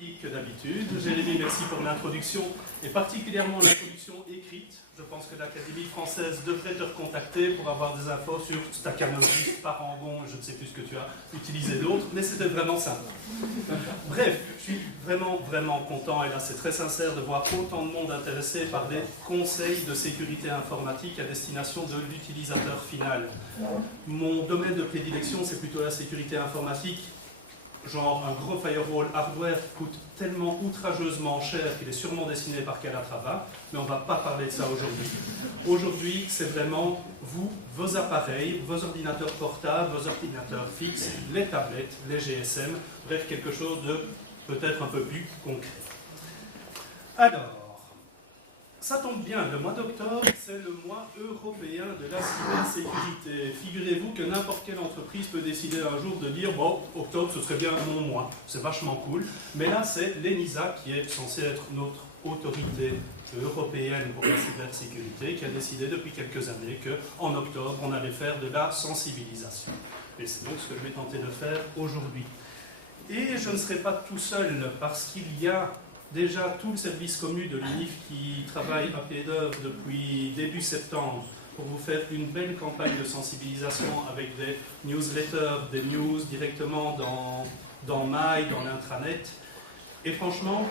Geek que d'habitude. Jérémy, merci pour l'introduction, et particulièrement l'introduction écrite. Je pense que l'Académie française devrait te recontacter pour avoir des infos sur Stakhanowicz, Parangon, je ne sais plus ce que tu as utilisé d'autres, mais c'était vraiment sympa. Bref, je suis vraiment content, et là c'est très sincère de voir autant de monde intéressé par des conseils de sécurité informatique à destination de l'utilisateur final. Mon domaine de prédilection, c'est plutôt la sécurité informatique. Genre un gros firewall hardware qui coûte tellement outrageusement cher qu'il est sûrement dessiné par Calatrava, mais on ne va pas parler de ça aujourd'hui. Aujourd'hui, c'est vraiment vous, vos appareils, vos ordinateurs portables, vos ordinateurs fixes, les tablettes, les GSM, bref, quelque chose de peut-être un peu plus concret. Alors, ça tombe bien, le mois d'octobre, c'est le mois européen de la cybersécurité. Figurez-vous que n'importe quelle entreprise peut décider un jour de dire « Bon, octobre, ce serait bien mon mois, c'est vachement cool ». Mais là, c'est l'ENISA, qui est censée être notre autorité européenne pour la cybersécurité, qui a décidé depuis quelques années qu'en octobre, on allait faire de la sensibilisation. Et c'est donc ce que je vais tenter de faire aujourd'hui. Et je ne serai pas tout seul, parce qu'il y a déjà tout le service commu de l'UNIF qui travaille à pied d'œuvre depuis début septembre pour vous faire une belle campagne de sensibilisation avec des newsletters, des news directement dans Mail, dans l'intranet. Et franchement,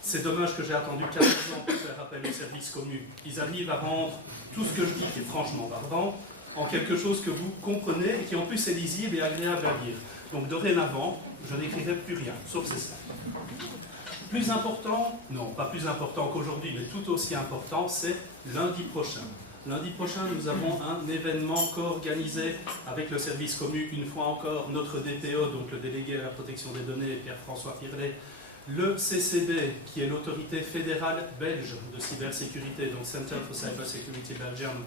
c'est dommage que j'ai attendu 15 ans pour faire appel au service commu. Ils arrivent à rendre tout ce que je dis, qui est franchement barbant, en quelque chose que vous comprenez et qui en plus est lisible et agréable à lire. Donc dorénavant, je n'écrirai plus rien, sauf ces slides. Plus important, non, pas plus important qu'aujourd'hui, mais tout aussi important, c'est lundi prochain. Lundi prochain, nous avons un événement co-organisé avec le service commu, une fois encore, notre DPO, donc le délégué à la protection des données, Pierre-François Firlet, le CCB, qui est l'autorité fédérale belge de cybersécurité, donc Center for Cyber Security Belgium.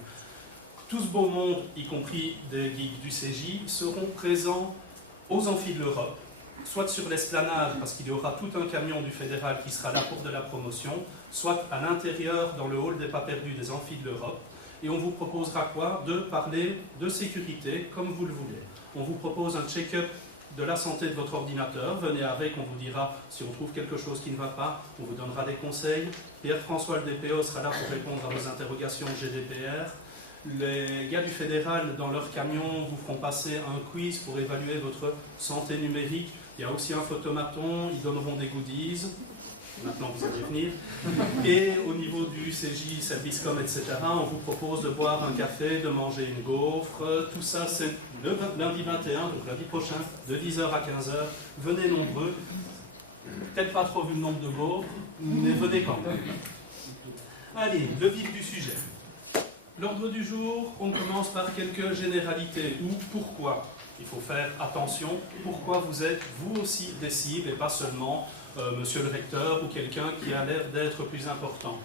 Tout ce beau monde, y compris des geeks du CJ, seront présents aux amphis de l'Europe, soit sur l'esplanade, parce qu'il y aura tout un camion du fédéral qui sera là pour de la promotion, soit à l'intérieur, dans le hall des pas perdus des amphis de l'Europe. Et on vous proposera quoi? De parler de sécurité comme vous le voulez. On vous propose un check-up de la santé de votre ordinateur. Venez avec, on vous dira si on trouve quelque chose qui ne va pas, on vous donnera des conseils. Pierre-François, le DPO, sera là pour répondre à vos interrogations GDPR. Les gars du fédéral, dans leur camion, vous feront passer un quiz pour évaluer votre santé numérique. Il y a aussi un photomaton, ils donneront des goodies. Maintenant, vous allez venir. Et au niveau du CJ, Servicecom, etc., on vous propose de boire un café, de manger une gaufre. Tout ça, c'est le lundi 21, donc lundi prochain, de 10h à 15h. Venez nombreux. Peut-être pas trop vu le nombre de gaufres, mais venez quand même. Allez, le vif du sujet. L'ordre du jour, on commence par quelques généralités, ou pourquoi. Il faut faire attention, pourquoi vous êtes vous aussi des cibles et pas seulement monsieur le recteur ou quelqu'un qui a l'air d'être plus important.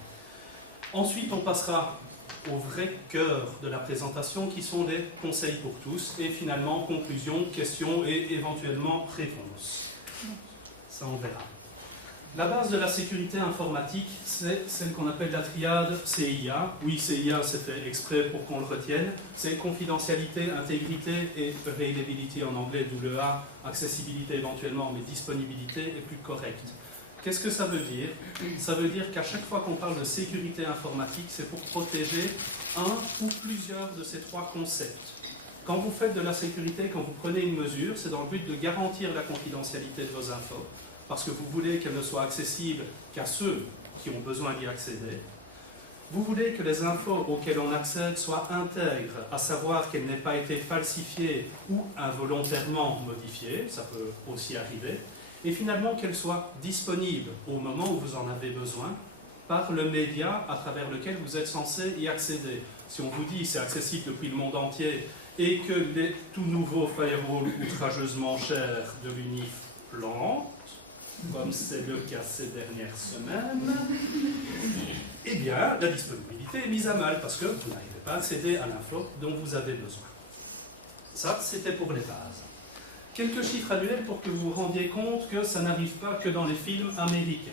Ensuite, on passera au vrai cœur de la présentation qui sont les conseils pour tous et finalement conclusion, questions et éventuellement réponses. Ça, on verra. La base de la sécurité informatique, c'est celle qu'on appelle la triade CIA. Oui, CIA, c'est fait exprès pour qu'on le retienne. C'est confidentialité, intégrité et availability en anglais, d'où le A, accessibilité éventuellement, mais disponibilité est plus correcte. Qu'est-ce que ça veut dire? Ça veut dire qu'à chaque fois qu'on parle de sécurité informatique, c'est pour protéger un ou plusieurs de ces trois concepts. Quand vous faites de la sécurité, quand vous prenez une mesure, c'est dans le but de garantir la confidentialité de vos infos, parce que vous voulez qu'elle ne soit accessible qu'à ceux qui ont besoin d'y accéder. Vous voulez que les infos auxquelles on accède soient intègres, à savoir qu'elles n'aient pas été falsifiées ou involontairement modifiées, ça peut aussi arriver, et finalement qu'elles soient disponibles au moment où vous en avez besoin, par le média à travers lequel vous êtes censé y accéder. Si on vous dit c'est accessible depuis le monde entier et que les tout nouveaux firewalls outrageusement chers de l'UNIF plantent, comme c'est le cas ces dernières semaines, eh bien, la disponibilité est mise à mal parce que vous n'arrivez pas à accéder à l'info dont vous avez besoin. Ça, c'était pour les bases. Quelques chiffres annuels pour que vous vous rendiez compte que ça n'arrive pas que dans les films américains.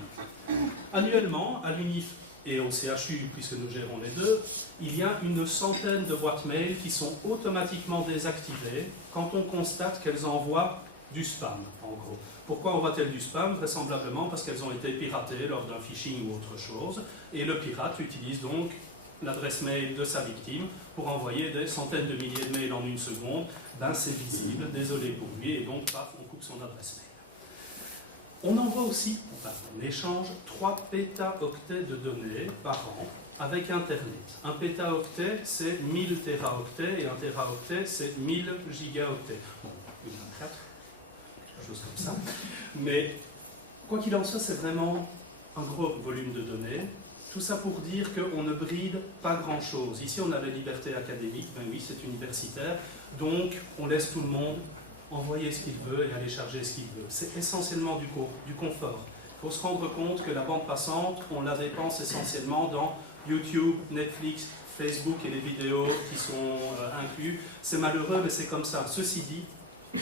Annuellement, à l'UNIF et au CHU, puisque nous gérons les deux, il y a une centaine de boîtes mail qui sont automatiquement désactivées quand on constate qu'elles envoient du spam, en gros. Pourquoi envoie-t-elle du spam? Vraisemblablement parce qu'elles ont été piratées lors d'un phishing ou autre chose, et le pirate utilise donc l'adresse mail de sa victime pour envoyer des centaines de milliers de mails en une seconde. Ben c'est visible, désolé pour lui, et donc paf, on coupe son adresse mail. On envoie aussi, enfin on échange 3 pétaoctets de données par an avec Internet. Un pétaoctet c'est 1000 téraoctets et un téraoctet c'est 1000 gigaoctets. Bon, il y en a 4, quelque chose comme ça. Mais quoi qu'il en soit, c'est vraiment un gros volume de données. Tout ça pour dire qu'on ne bride pas grand-chose. Ici, on a la liberté académique, ben oui, c'est universitaire, donc on laisse tout le monde envoyer ce qu'il veut et aller charger ce qu'il veut. C'est essentiellement du confort. Il faut se rendre compte que la bande passante, on la dépense essentiellement dans YouTube, Netflix, Facebook et les vidéos qui sont inclus. C'est malheureux, mais c'est comme ça. Ceci dit,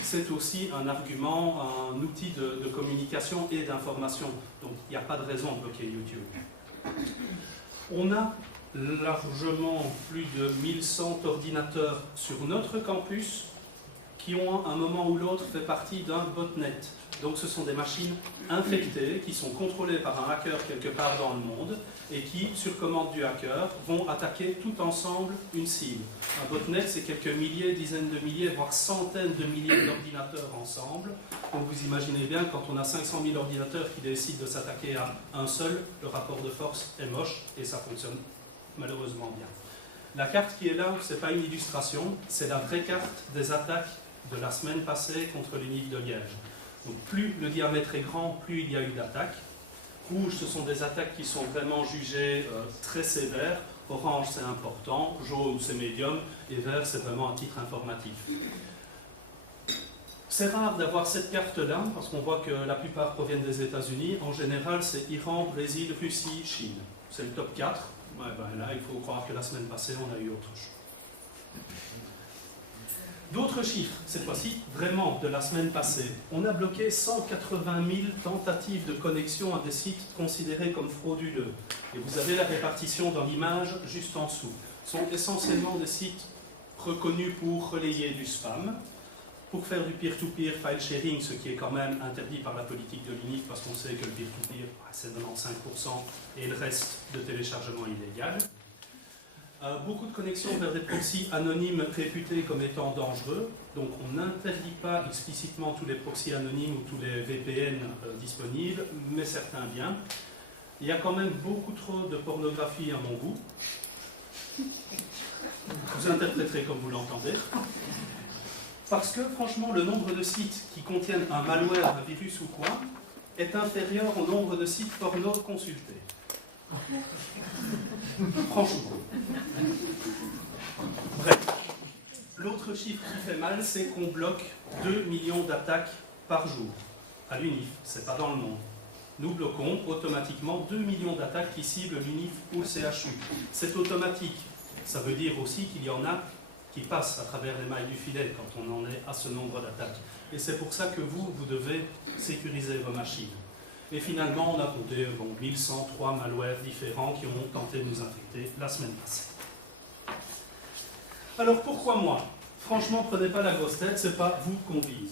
c'est aussi un argument, un outil de communication et d'information. Donc, il n'y a pas de raison de bloquer YouTube. On a largement plus de 1100 ordinateurs sur notre campus qui ont à un moment ou l'autre fait partie d'un botnet. Donc ce sont des machines infectées qui sont contrôlées par un hacker quelque part dans le monde et qui, sur commande du hacker, vont attaquer tout ensemble une cible. Un botnet, c'est quelques milliers, dizaines de milliers, voire centaines de milliers d'ordinateurs ensemble. Donc vous imaginez bien, quand on a 500 000 ordinateurs qui décident de s'attaquer à un seul, le rapport de force est moche et ça fonctionne malheureusement bien. La carte qui est là, ce n'est pas une illustration, c'est la vraie carte des attaques de la semaine passée contre l'UNIF de Liège. Donc plus le diamètre est grand, plus il y a eu d'attaques. Rouge, ce sont des attaques qui sont vraiment jugées très sévères. Orange, c'est important. Jaune, c'est médium. Et vert, c'est vraiment un titre informatif. C'est rare d'avoir cette carte-là, parce qu'on voit que la plupart proviennent des États-Unis. En général, c'est Iran, Brésil, Russie, Chine. C'est le top 4. Ouais, ben là, il faut croire que la semaine passée, on a eu autre chose. D'autres chiffres, cette fois-ci, vraiment de la semaine passée. On a bloqué 180 000 tentatives de connexion à des sites considérés comme frauduleux. Et vous avez la répartition dans l'image juste en dessous. Ce sont essentiellement des sites reconnus pour relayer du spam, pour faire du peer-to-peer file sharing, ce qui est quand même interdit par la politique de l'UNIF, parce qu'on sait que le peer-to-peer, c'est 95% et le reste de téléchargement illégal. Beaucoup de connexions vers des proxys anonymes réputés comme étant dangereux. Donc on n'interdit pas explicitement tous les proxys anonymes ou tous les VPN disponibles, mais certains bien. Il y a quand même beaucoup trop de pornographie à mon goût. Vous interpréterez comme vous l'entendez. Parce que franchement, le nombre de sites qui contiennent un malware, un virus ou quoi, est inférieur au nombre de sites porno consultés. Franchement. Bref. L'autre chiffre qui fait mal, c'est qu'on bloque 2 millions d'attaques par jour. À l'UNIF, c'est pas dans le monde. Nous bloquons automatiquement 2 millions d'attaques qui ciblent l'UNIF ou le CHU. C'est automatique. Ça veut dire aussi qu'il y en a qui passent à travers les mailles du filet quand on en est à ce nombre d'attaques. Et c'est pour ça que vous devez sécuriser vos machines. Et finalement, on a compté 1103 malwares différents qui ont tenté de nous infecter la semaine passée. Alors pourquoi moi? Franchement, prenez pas la grosse tête, c'est pas vous qu'on vise.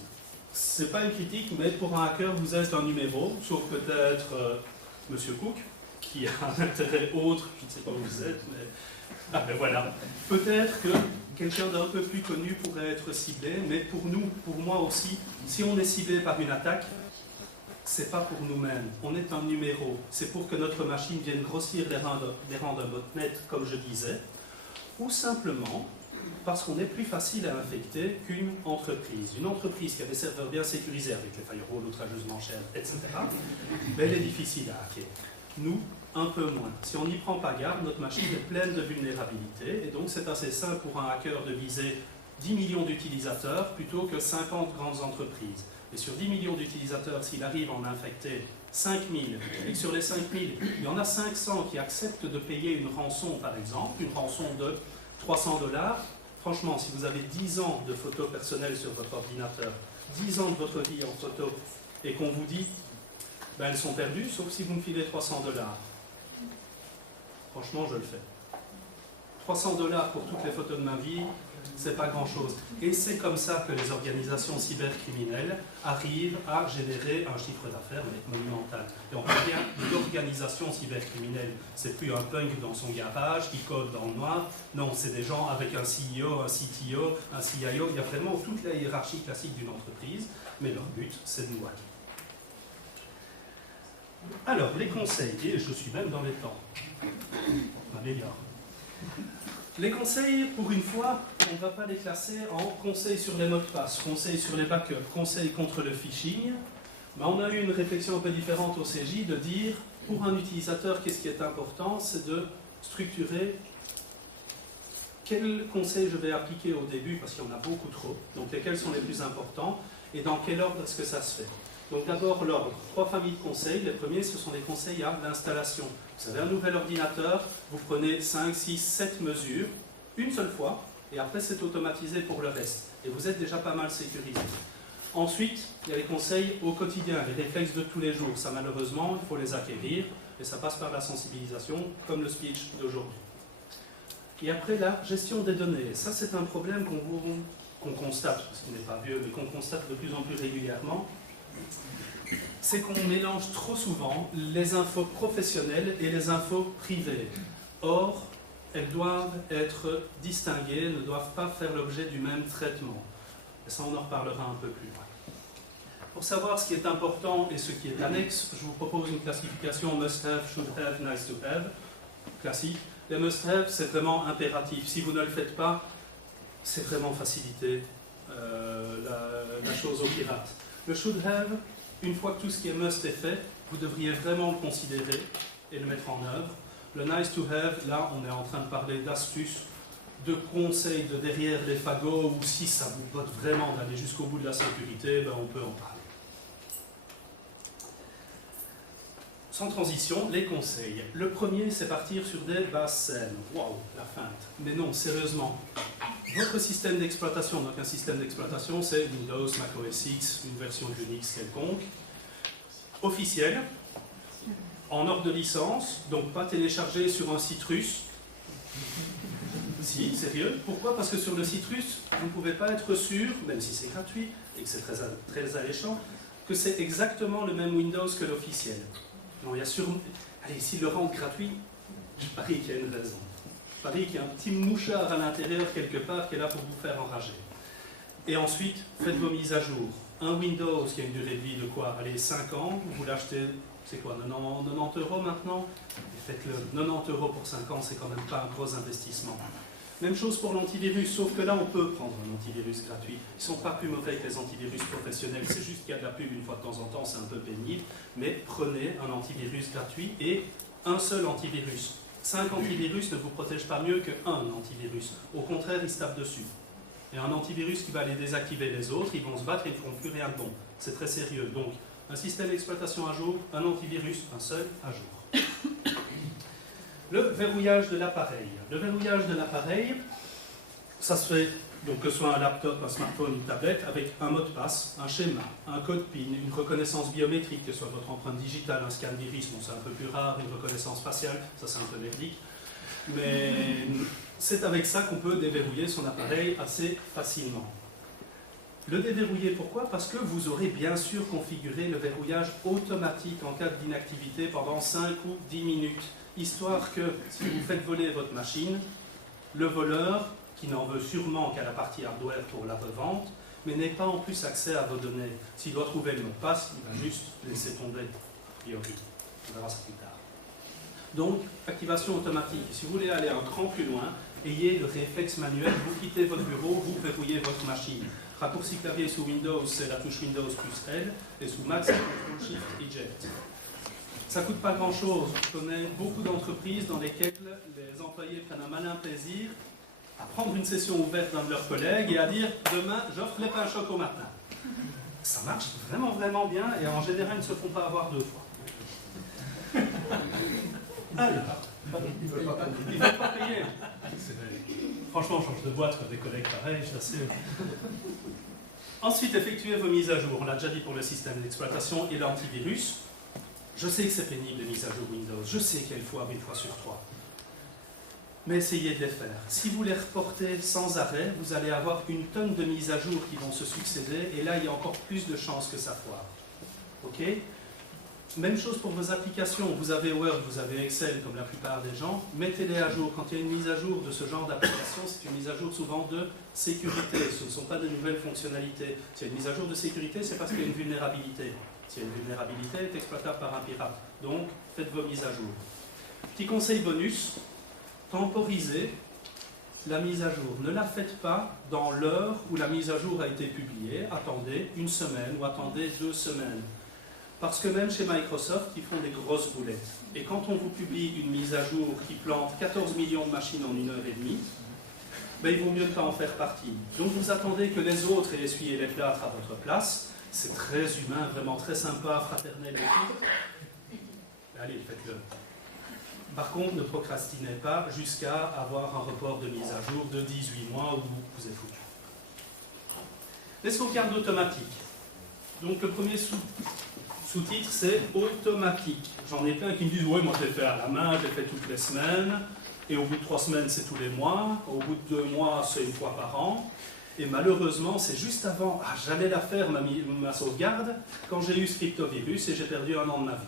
C'est pas une critique, mais pour un hacker, vous êtes un numéro, sauf peut-être Monsieur Cook, qui a un intérêt autre, je ne sais pas où vous êtes, mais... Ah ben voilà. Peut-être que quelqu'un d'un peu plus connu pourrait être ciblé, mais pour nous, pour moi aussi, si on est ciblé par une attaque, c'est pas pour nous-mêmes, on est un numéro. C'est pour que notre machine vienne grossir les rangs d'un botnet, comme je disais, ou simplement parce qu'on est plus facile à infecter qu'une entreprise. Une entreprise qui a des serveurs bien sécurisés avec les firewalls, outrageusement chers, etc., mais elle est difficile à hacker. Nous, un peu moins. Si on n'y prend pas garde, notre machine est pleine de vulnérabilités, et donc c'est assez simple pour un hacker de viser 10 millions d'utilisateurs plutôt que 50 grandes entreprises. Et sur 10 millions d'utilisateurs, s'il arrive à en infecter 5000, et que sur les 5000, il y en a 500 qui acceptent de payer une rançon, par exemple, une rançon de $300, franchement, si vous avez 10 ans de photos personnelles sur votre ordinateur, 10 ans de votre vie en photo, et qu'on vous dit, ben, elles sont perdues, sauf si vous me filez $300. Franchement, je le fais. $300 pour toutes les photos de ma vie, c'est pas grand-chose. Et c'est comme ça que les organisations cybercriminelles arrivent à générer un chiffre d'affaires monumental. Et on revient d'organisation cybercriminelle. C'est plus un punk dans son garage qui code dans le noir. Non, c'est des gens avec un CEO, un CTO, un CIO. Il y a vraiment toute la hiérarchie classique d'une entreprise, mais leur but, c'est de nous hacker. Alors, les conseils, et je suis même dans les temps. On améliore. Les conseils, pour une fois, on ne va pas les classer en conseils sur les mots de passe, conseils sur les backups, conseils contre le phishing. Mais on a eu une réflexion un peu différente au CJ de dire, pour un utilisateur, qu'est-ce qui est important, c'est de structurer quels conseils je vais appliquer au début, parce qu'il y en a beaucoup trop, donc lesquels sont les plus importants, et dans quel ordre est-ce que ça se fait. Donc d'abord l'ordre, 3 familles de conseils. Les premiers, ce sont des conseils à l'installation. Vous avez un nouvel ordinateur, vous prenez 5, 6, 7 mesures, une seule fois, et après c'est automatisé pour le reste. Et vous êtes déjà pas mal sécurisé. Ensuite, il y a les conseils au quotidien, les réflexes de tous les jours. Ça malheureusement, il faut les acquérir, et ça passe par la sensibilisation, comme le speech d'aujourd'hui. Et après la gestion des données. Ça c'est un problème qu'on constate, parce qu'il n'est pas vieux, mais qu'on constate de plus en plus régulièrement. C'est qu'on mélange trop souvent les infos professionnelles et les infos privées. Or, elles doivent être distinguées, ne doivent pas faire l'objet du même traitement. Et ça, on en reparlera un peu plus loin. Pour savoir ce qui est important et ce qui est annexe, je vous propose une classification must-have, should-have, nice-to-have, classique. Les must-have, c'est vraiment impératif. Si vous ne le faites pas, c'est vraiment faciliter la chose aux pirates. Le should-have, une fois que tout ce qui est must est fait, vous devriez vraiment le considérer et le mettre en œuvre. Le nice to have, là, on est en train de parler d'astuces, de conseils de derrière les fagots, ou si ça vous botte vraiment d'aller jusqu'au bout de la sécurité, ben on peut en parler. Sans transition, les conseils. Le premier, c'est partir sur des bases saines. Waouh, la feinte. Mais non, sérieusement. Votre système d'exploitation, donc un système d'exploitation, c'est Windows, Mac OS X, une version Unix quelconque, officielle, en ordre de licence, donc pas téléchargé sur un site russe. Si, sérieux. Pourquoi? Parce que sur le site russe, vous ne pouvez pas être sûr, même si c'est gratuit et que c'est très alléchant, que c'est exactement le même Windows que l'officiel. Non, il y a sûrement... Allez, s'ils le rendent gratuit, je parie qu'il y a une raison. Je parie qu'il y a un petit mouchard à l'intérieur quelque part qui est là pour vous faire enrager. Et ensuite, faites vos mises à jour. Un Windows qui a une durée de vie de quoi? Allez, 5 ans, vous l'achetez, c'est quoi, 90 € maintenant? Et faites-le. 90 € pour 5 ans, c'est quand même pas un gros investissement. Même chose pour l'antivirus, sauf que là, on peut prendre un antivirus gratuit. Ils ne sont pas plus mauvais que les antivirus professionnels, c'est juste qu'il y a de la pub une fois de temps en temps, c'est un peu pénible. Mais prenez un antivirus gratuit et un seul antivirus. 5 antivirus ne vous protègent pas mieux qu'un antivirus. Au contraire, ils se tapent dessus. Et un antivirus qui va les désactiver les autres, ils vont se battre et ils ne feront plus rien de bon. C'est très sérieux. Donc, un système d'exploitation à jour, un antivirus, un seul à jour. Le verrouillage de l'appareil. Le verrouillage de l'appareil, ça se fait, donc que ce soit un laptop, un smartphone, une tablette, avec un mot de passe, un schéma, un code PIN, une reconnaissance biométrique, que ce soit votre empreinte digitale, un scan d'iris, bon c'est un peu plus rare, une reconnaissance faciale, ça c'est un peu merdique. Mais c'est avec ça qu'on peut déverrouiller son appareil assez facilement. Le déverrouiller, pourquoi? Parce que vous aurez bien sûr configuré le verrouillage automatique en cas d'inactivité pendant 5 ou 10 minutes. Histoire que, si vous faites voler votre machine, le voleur, qui n'en veut sûrement qu'à la partie hardware pour la revente, mais n'ait pas en plus accès à vos données. S'il doit trouver le mot de passe, il va juste laisser tomber, a priori. On verra ça plus tard. Donc, activation automatique. Si vous voulez aller un cran plus loin, ayez le réflexe manuel, vous quittez votre bureau, vous verrouillez votre machine. Raccourci clavier sous Windows, c'est la touche Windows plus L, et sous Mac, c'est Ctrl Shift Eject. Ça ne coûte pas grand-chose. Je connais beaucoup d'entreprises dans lesquelles les employés prennent un malin plaisir à prendre une session ouverte d'un de leurs collègues et à dire « Demain, j'offre les pains chocs au matin ». Ça marche vraiment, vraiment bien et en général, ils ne se font pas avoir 2 fois. Alors, ils ne veulent pas payer. Franchement, on change de boîte quand des collègues pareils, je t'assure. Ensuite, effectuez vos mises à jour. On l'a déjà dit pour le système d'exploitation et l'antivirus. Je sais que c'est pénible les mises à jour Windows. Je sais qu'il faut avoir 1 fois sur 3. mais essayez de les faire. Si vous les reportez sans arrêt, vous allez avoir une tonne de mises à jour qui vont se succéder, et là, il y a encore plus de chances que ça foire. Ok ? Même chose pour vos applications. Vous avez Word, vous avez Excel, comme la plupart des gens. Mettez-les à jour. Quand il y a une mise à jour de ce genre d'application, c'est une mise à jour souvent de sécurité. Ce ne sont pas de nouvelles fonctionnalités. S'il y a une mise à jour de sécurité, c'est parce qu'il y a une vulnérabilité. S'il y a une vulnérabilité, elle est exploitable par un pirate. Donc, faites vos mises à jour. Petit conseil bonus, temporisez la mise à jour. Ne la faites pas dans l'heure où la mise à jour a été publiée. Attendez une semaine ou attendez 2 semaines. Parce que même chez Microsoft, ils font des grosses boulettes. Et quand on vous publie une mise à jour qui plante 14 millions de machines en 1h30, ben, il vaut mieux ne pas en faire partie. Donc vous attendez que les autres aient essuyé les plâtres à votre place. C'est très humain, vraiment très sympa, fraternel et tout. Allez, faites-le. Par contre, ne procrastinez pas jusqu'à avoir un report de mise à jour de 18 mois où vous êtes foutu. Les sauvegardes automatiques. Donc le premier sous-titre, c'est automatique. J'en ai plein qui me disent « Ouais, moi je l'ai fait à la main, je l'ai fait toutes les semaines. » Et au bout de 3 semaines, c'est tous les mois. Au bout de 2 mois, c'est une fois par an. Et malheureusement, c'est juste avant, j'allais la faire, ma sauvegarde, quand j'ai eu Scriptovirus et j'ai perdu 1 an de ma vie.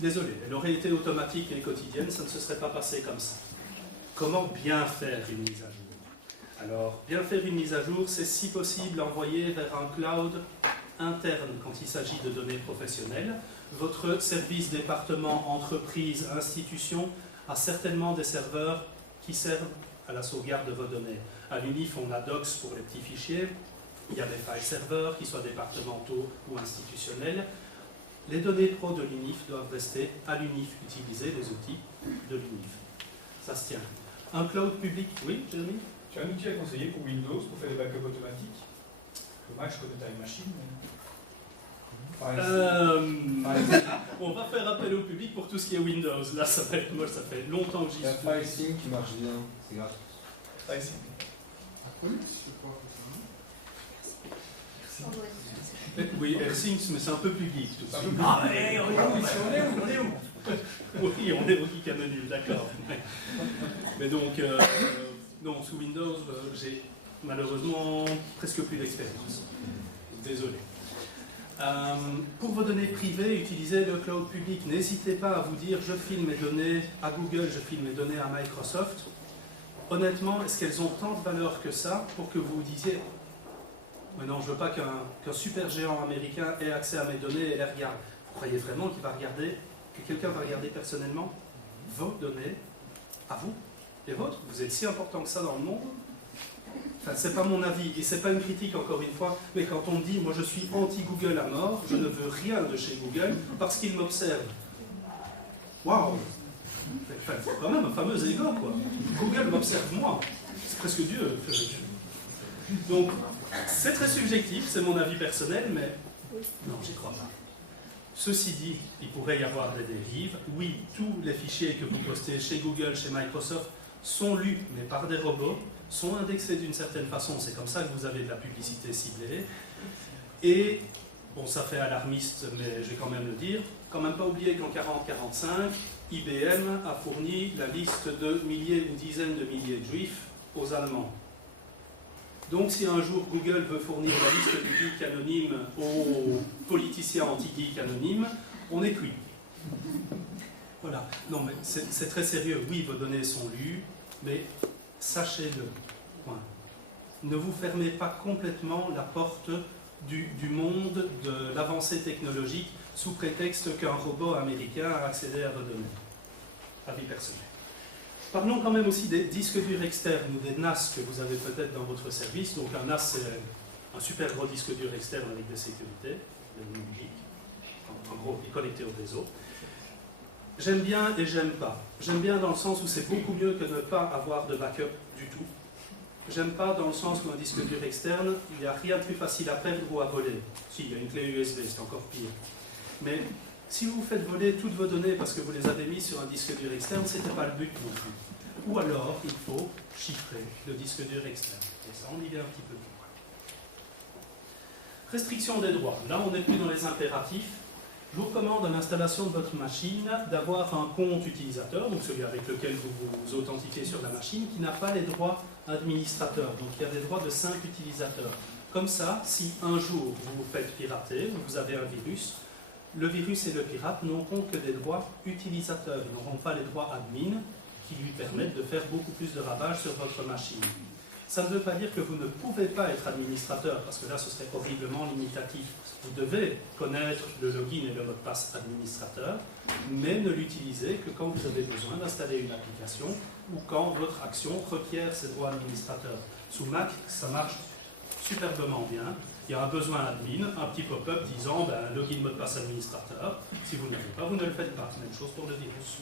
Désolé, elle aurait été automatique et quotidienne, ça ne se serait pas passé comme ça. Comment bien faire une mise à jour? Alors, bien faire une mise à jour, c'est si possible envoyer vers un cloud interne quand il s'agit de données professionnelles. Votre service, département, entreprise, institution a certainement des serveurs qui servent à la sauvegarde de vos données. À l'UNIF, on a Docs pour les petits fichiers. Il y a des file serveurs, qu'ils soient départementaux ou institutionnels. Les données pro de l'UNIF doivent rester à l'UNIF, utiliser les outils de l'UNIF. Ça se tient. Un cloud public, oui, Jérémy? Tu as un outil à conseiller pour Windows pour faire des backups automatiques? Dommage, je connais ta machine. On va faire appel au public pour tout ce qui est Windows. Là, ça fait longtemps que j'y suis. Il y a FileSync qui marche bien, c'est gratuit. FileSync. Oui, AirSync, mais c'est un peu public tout ça. Ah, mais on est où? Oui, on est au geek anonyme, d'accord. Mais donc, non, sous Windows, j'ai malheureusement presque plus d'expérience. Désolé. Pour vos données privées, utilisez le cloud public. N'hésitez pas à vous dire, je file mes données à Google, je file mes données à Microsoft. Honnêtement, est-ce qu'elles ont tant de valeur que ça pour que vous vous disiez, mais non, je ne veux pas qu'un super géant américain ait accès à mes données et les regarde. Vous croyez vraiment qu'il va regarder, que quelqu'un va regarder personnellement vos données à vous, les vôtres? Vous êtes si important que ça dans le monde? Enfin, c'est pas mon avis, et c'est pas une critique encore une fois, mais quand on me dit, moi je suis anti-Google à mort, je ne veux rien de chez Google parce qu'ils m'observent. Waouh! Enfin, c'est quand même un fameux ego, quoi. Google m'observe moi. C'est presque Dieu. Donc, c'est très subjectif, c'est mon avis personnel, mais non, j'y crois pas. Ceci dit, il pourrait y avoir des dérives. Oui, tous les fichiers que vous postez chez Google, chez Microsoft, sont lus, mais par des robots, sont indexés d'une certaine façon. C'est comme ça que vous avez de la publicité ciblée. Et, bon, ça fait alarmiste, mais je vais quand même le dire, quand même pas oublier qu'en 40-45, IBM a fourni la liste de milliers ou dizaines de milliers de juifs aux Allemands. Donc si un jour Google veut fournir la liste du geek anonyme aux politiciens anti-geek anonymes, on est cuit. Voilà. Non mais c'est très sérieux. Oui, vos données sont lues, mais sachez-le. Point. Ne vous fermez pas complètement la porte du monde de l'avancée technologique sous prétexte qu'un robot américain a accédé à vos données. Avis personnel. Parlons quand même aussi des disques durs externes ou des NAS que vous avez peut-être dans votre service. Donc un NAS, c'est un super gros disque dur externe avec des sécurités, en gros, il est connecté au réseau. J'aime bien et j'aime pas. J'aime bien dans le sens où c'est beaucoup mieux que de ne pas avoir de backup du tout. J'aime pas dans le sens où un disque dur externe, il n'y a rien de plus facile à perdre ou à voler. Si, il y a une clé USB, c'est encore pire. Mais si vous faites voler toutes vos données parce que vous les avez mises sur un disque dur externe, ce n'était pas le but non plus. Ou alors, il faut chiffrer le disque dur externe. Et ça, on y vient un petit peu plus loin. Restriction des droits. Là, on n'est plus dans les impératifs. Je vous recommande à l'installation de votre machine d'avoir un compte utilisateur, donc celui avec lequel vous vous authentifiez sur la machine, qui n'a pas les droits administrateurs. Donc il y a des droits de 5 utilisateurs. Comme ça, si un jour vous vous faites pirater, vous avez un virus, le virus et le pirate n'auront que des droits utilisateurs. Ils n'auront pas les droits admin qui lui permettent de faire beaucoup plus de ravages sur votre machine. Ça ne veut pas dire que vous ne pouvez pas être administrateur, parce que là ce serait horriblement limitatif. Vous devez connaître le login et le mot de passe administrateur, mais ne l'utilisez que quand vous avez besoin d'installer une application ou quand votre action requiert ces droits administrateurs. Sous Mac, ça marche superbement bien. Il y a un besoin admin, un petit pop-up disant login mot de passe administrateur. Si vous ne l'avez pas, vous ne le faites pas. Même chose pour le virus.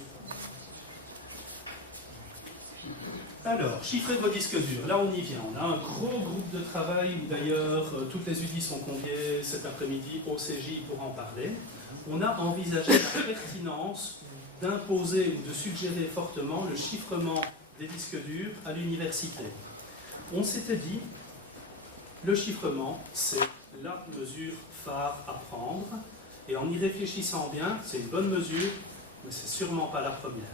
Alors, chiffrez vos disques durs. Là, on y vient. On a un gros groupe de travail où d'ailleurs toutes les UDI sont conviées cet après-midi au CJ pour en parler. On a envisagé la pertinence d'imposer ou de suggérer fortement le chiffrement des disques durs à l'université. On s'était dit, le chiffrement, c'est la mesure phare à prendre. Et en y réfléchissant bien, c'est une bonne mesure, mais c'est sûrement pas la première.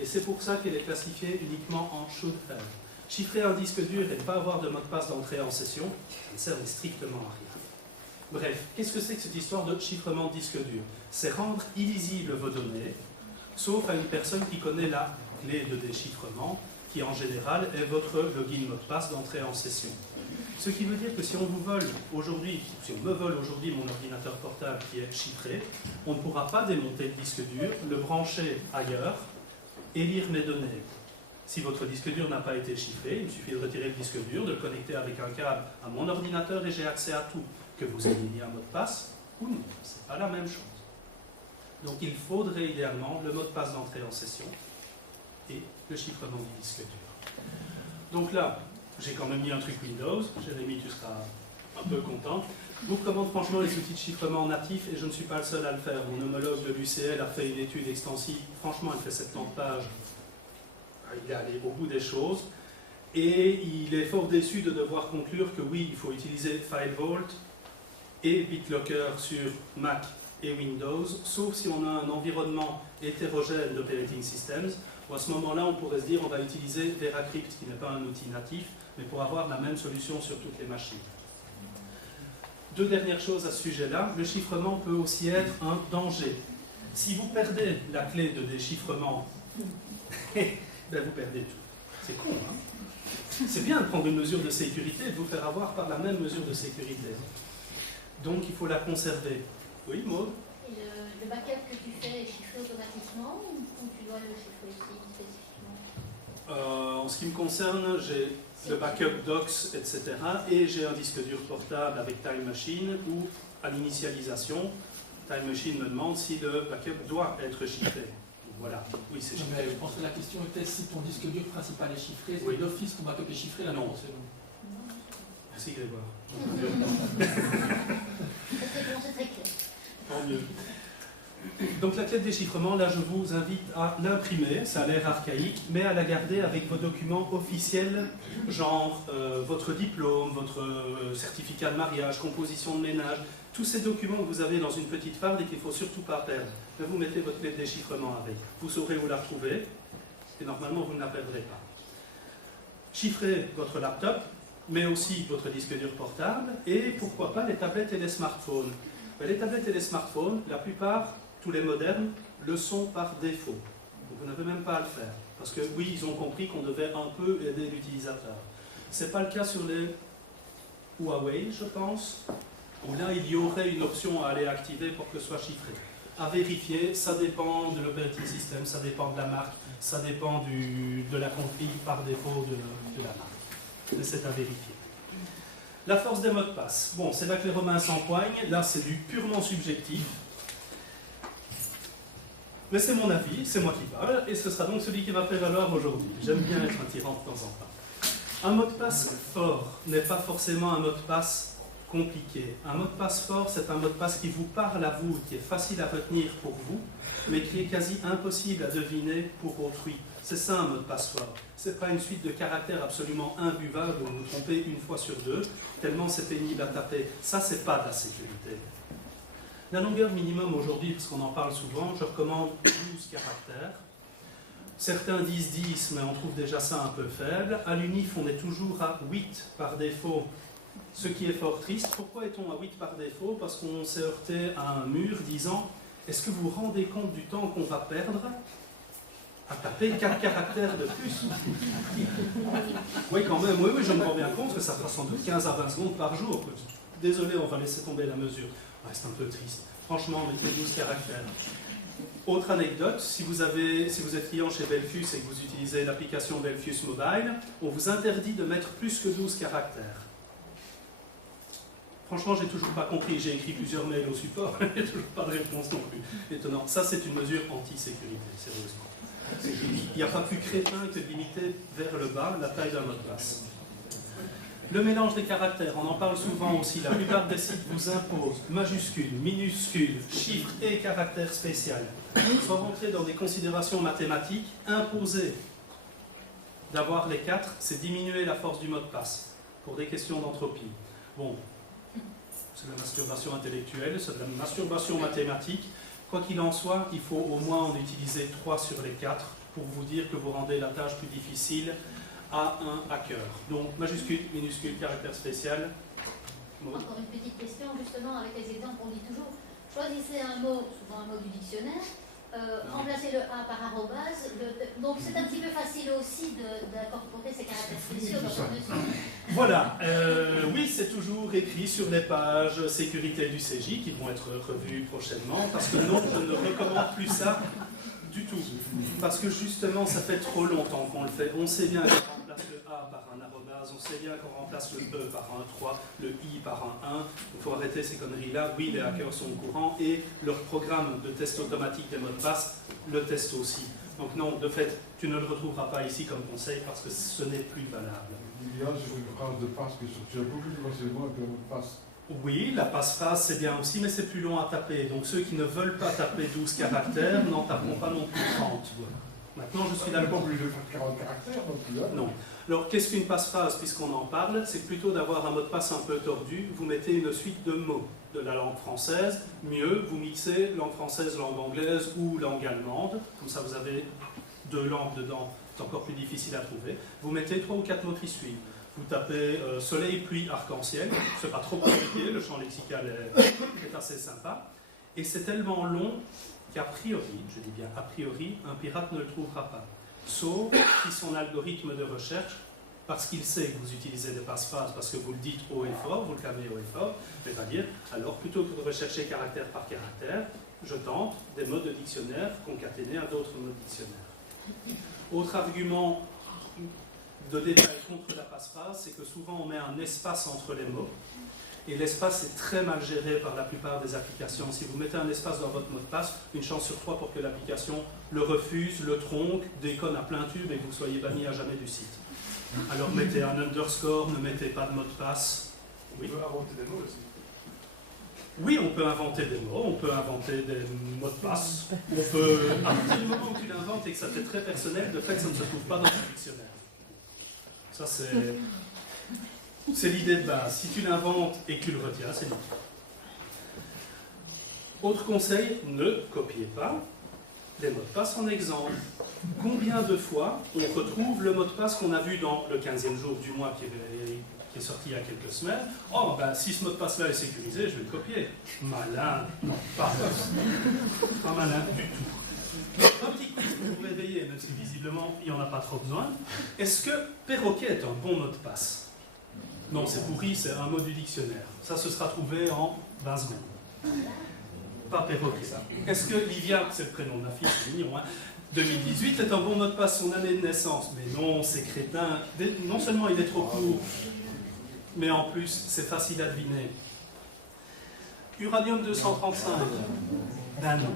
Et c'est pour ça qu'elle est classifiée uniquement en should have. Chiffrer un disque dur et ne pas avoir de mot de passe d'entrée en session, ça ne sert strictement à rien. Bref, qu'est-ce que c'est que cette histoire de chiffrement de disque dur? C'est rendre illisibles vos données, sauf à une personne qui connaît la clé de déchiffrement, qui en général est votre login mot de passe d'entrée en session. Ce qui veut dire que si on vous vole aujourd'hui, si on me vole aujourd'hui mon ordinateur portable qui est chiffré, on ne pourra pas démonter le disque dur, le brancher ailleurs, et lire mes données. Si votre disque dur n'a pas été chiffré, il me suffit de retirer le disque dur, de le connecter avec un câble à mon ordinateur et j'ai accès à tout. Que vous ayez mis un mot de passe ou non, ce n'est pas la même chose. Donc il faudrait idéalement le mot de passe d'entrée en session et le chiffrement du disque dur. Donc là, j'ai quand même mis un truc Windows. Jérémy, tu seras un peu content. Je vous recommande franchement les outils de chiffrement natifs et je ne suis pas le seul à le faire. Mon homologue de l'UCL a fait une étude extensive. Franchement, elle fait 70 pages. Il est allé au bout des choses. Et il est fort déçu de devoir conclure que oui, il faut utiliser FileVault et BitLocker sur Mac et Windows, sauf si on a un environnement hétérogène d'operating systems, où à ce moment-là, on pourrait se dire on va utiliser VeraCrypt, qui n'est pas un outil natif, mais pour avoir la même solution sur toutes les machines. Deux dernières choses à ce sujet-là. Le chiffrement peut aussi être un danger. Si vous perdez la clé de déchiffrement, ben vous perdez tout. C'est con, hein? C'est bien de prendre une mesure de sécurité et de vous faire avoir par la même mesure de sécurité. Donc il faut la conserver. Oui, Maud? Et le backup que tu fais est chiffré automatiquement ou tu dois le chiffrer aussi spécifiquement? En ce qui me concerne, j'ai le backup Docs, etc. Et j'ai un disque dur portable avec Time Machine où, à l'initialisation, Time Machine me demande si le backup doit être chiffré. Voilà, oui, c'est chiffré. Je pense que la question était si ton disque dur principal est chiffré, Oui. c'est d'office ton backup est chiffré, la Non. réponse est non. Merci Grégoire. C'est très clair. Tant mieux. Donc la clé de déchiffrement, là je vous invite à l'imprimer, ça a l'air archaïque, mais à la garder avec vos documents officiels, genre votre diplôme, votre certificat de mariage, composition de ménage, tous ces documents que vous avez dans une petite farde et qu'il ne faut surtout pas perdre. Mais vous mettez votre clé de déchiffrement avec, vous saurez où la retrouver, et normalement vous ne la perdrez pas. Chiffrez votre laptop, mais aussi votre disque dur portable, et pourquoi pas les tablettes et les smartphones. Les tablettes et les smartphones, la plupart, tous les modernes, le sont par défaut. Donc vous n'avez même pas à le faire. Parce que oui, ils ont compris qu'on devait un peu aider l'utilisateur. Ce n'est pas le cas sur les Huawei, je pense, où là, il y aurait une option à aller activer pour que ce soit chiffré. À vérifier, ça dépend de l'operating system, ça dépend de la marque, ça dépend de la config par défaut de la marque. Mais c'est à vérifier. La force des mots de passe. Bon, c'est là que les Romains s'empoignent. Là, c'est du purement subjectif. Mais c'est mon avis, c'est moi qui parle, et ce sera donc celui qui va prévaloir aujourd'hui. J'aime bien être un tyran de temps en temps. Un mot de passe fort n'est pas forcément un mot de passe compliqué. Un mot de passe fort, c'est un mot de passe qui vous parle à vous, qui est facile à retenir pour vous, mais qui est quasi impossible à deviner pour autrui. C'est ça un mot de passe fort. Ce n'est pas une suite de caractères absolument imbuvables où vous vous trompez une fois sur deux, tellement c'est pénible à taper. Ça, c'est pas de la sécurité. La longueur minimum aujourd'hui, parce qu'on en parle souvent, je recommande 12 caractères. Certains disent 10, mais on trouve déjà ça un peu faible. À l'UNIF, on est toujours à 8 par défaut, ce qui est fort triste. Pourquoi est-on à 8 par défaut? Parce qu'on s'est heurté à un mur disant « Est-ce que vous vous rendez compte du temps qu'on va perdre à taper 4 caractères de plus ?» Oui, quand même, oui, je me rends bien compte que ça fera sans doute 15 à 20 secondes par jour. Désolé, on va laisser tomber la mesure. Ouais, c'est un peu triste. Franchement, mettez 12 caractères. Autre anecdote, si vous êtes client chez Belfius et que vous utilisez l'application Belfius Mobile, on vous interdit de mettre plus que 12 caractères. Franchement, j'ai toujours pas compris. J'ai écrit plusieurs mails au support, il n'y a toujours pas de réponse non plus. Étonnant. Ça, c'est une mesure anti-sécurité, sérieusement. Il n'y a pas plus crétin que de limiter vers le bas la taille d'un mot de passe. Le mélange des caractères, on en parle souvent aussi. La plupart des sites vous imposent majuscules, minuscules, chiffres et caractères spéciaux. Sans rentrer dans des considérations mathématiques, imposer d'avoir les 4, c'est diminuer la force du mot de passe pour des questions d'entropie. Bon, c'est de la masturbation intellectuelle, c'est de la masturbation mathématique. Quoi qu'il en soit, il faut au moins en utiliser 3 sur les 4 pour vous dire que vous rendez la tâche plus difficile à un hacker. Donc, majuscule, minuscule, caractère spécial. Encore une petite question, justement, avec les exemples, on dit toujours, choisissez un mot, souvent un mot du dictionnaire, remplacez le A par arrobase, donc c'est un petit peu facile aussi d'incorporer ces caractères spéciaux dans votre notion. Voilà, oui, c'est toujours écrit sur les pages sécurité du CJ qui vont être revues prochainement, parce que non, je ne recommande plus ça du tout. Parce que justement, ça fait trop longtemps qu'on le fait. On sait bien qu'on remplace le A par un arrobase, on sait bien qu'on remplace le E par un 3, le I par un 1. Il faut arrêter ces conneries-là. Oui, les hackers sont au courant et leur programme de test automatique des mots de passe le teste aussi. Donc non, de fait, tu ne le retrouveras pas ici comme conseil parce que ce n'est plus valable. Il y a sur une phrase de passe que tu as beaucoup plus facilement que le mot de passe. Oui, la passe-phrase c'est bien aussi, mais c'est plus long à taper. Donc ceux qui ne veulent pas taper 12 caractères n'en taperont pas non plus 30. Maintenant, je suis d'accord. Pas obligé de faire 40 caractères non plus. Hein. Non. Alors, qu'est-ce qu'une passe-phrase, puisqu'on en parle? C'est plutôt d'avoir un mot de passe un peu tordu. Vous mettez une suite de mots de la langue française. Mieux, vous mixez langue française, langue anglaise ou langue allemande. Comme ça, vous avez 2 langues dedans. C'est encore plus difficile à trouver. Vous mettez 3 ou 4 mots qui suivent. Vous tapez soleil, pluie, arc-en-ciel. C'est pas trop compliqué, le champ lexical est assez sympa. Et c'est tellement long qu'a priori, je dis bien a priori, un pirate ne le trouvera pas. Sauf si son algorithme de recherche, parce qu'il sait que vous utilisez des passe-phrases, parce que vous le dites haut et fort, vous le clamez haut et fort, va dire, alors plutôt que de rechercher caractère par caractère, je tente des mots de dictionnaire concaténés à d'autres mots de dictionnaire. Autre argument de détail contre la passe-phrase, c'est que souvent on met un espace entre les mots, et l'espace est très mal géré par la plupart des applications. Si vous mettez un espace dans votre mot de passe, une chance sur 3 pour que l'application le refuse, le tronque, déconne à plein tube et que vous soyez banni à jamais du site. Alors mettez un underscore, ne mettez pas de mot de passe. Oui. On peut inventer des mots aussi. Oui, on peut inventer des mots, on peut inventer des mots de passe. On peut, à partir du moment où tu l'inventes et que ça fait très personnel, de fait, ça ne se trouve pas dans le dictionnaire. Ça, c'est l'idée de base. Si tu l'inventes et que tu le retiens, c'est bon. Autre conseil, ne copiez pas les mots de passe en exemple. Combien de fois on retrouve le mot de passe qu'on a vu dans le 15e jour du mois qui est sorti il y a quelques semaines? Oh, ben, si ce mot de passe-là est sécurisé, je vais le copier. Malin, non, pas malin du tout. Un petit quiz pour vous réveiller, même si visiblement il n'y en a pas trop besoin. Est-ce que perroquet est un bon mot de passe? Non, c'est pourri, c'est un mot du dictionnaire. Ça, se sera trouvé en 20 secondes. Pas perroquet. Est-ce que Livia, c'est le prénom de la fille, c'est mignon, hein, 2018 est un bon mot de passe, son année de naissance? Mais non, c'est crétin. Non seulement il est trop court, mais en plus, c'est facile à deviner. Uranium 235. Ben non.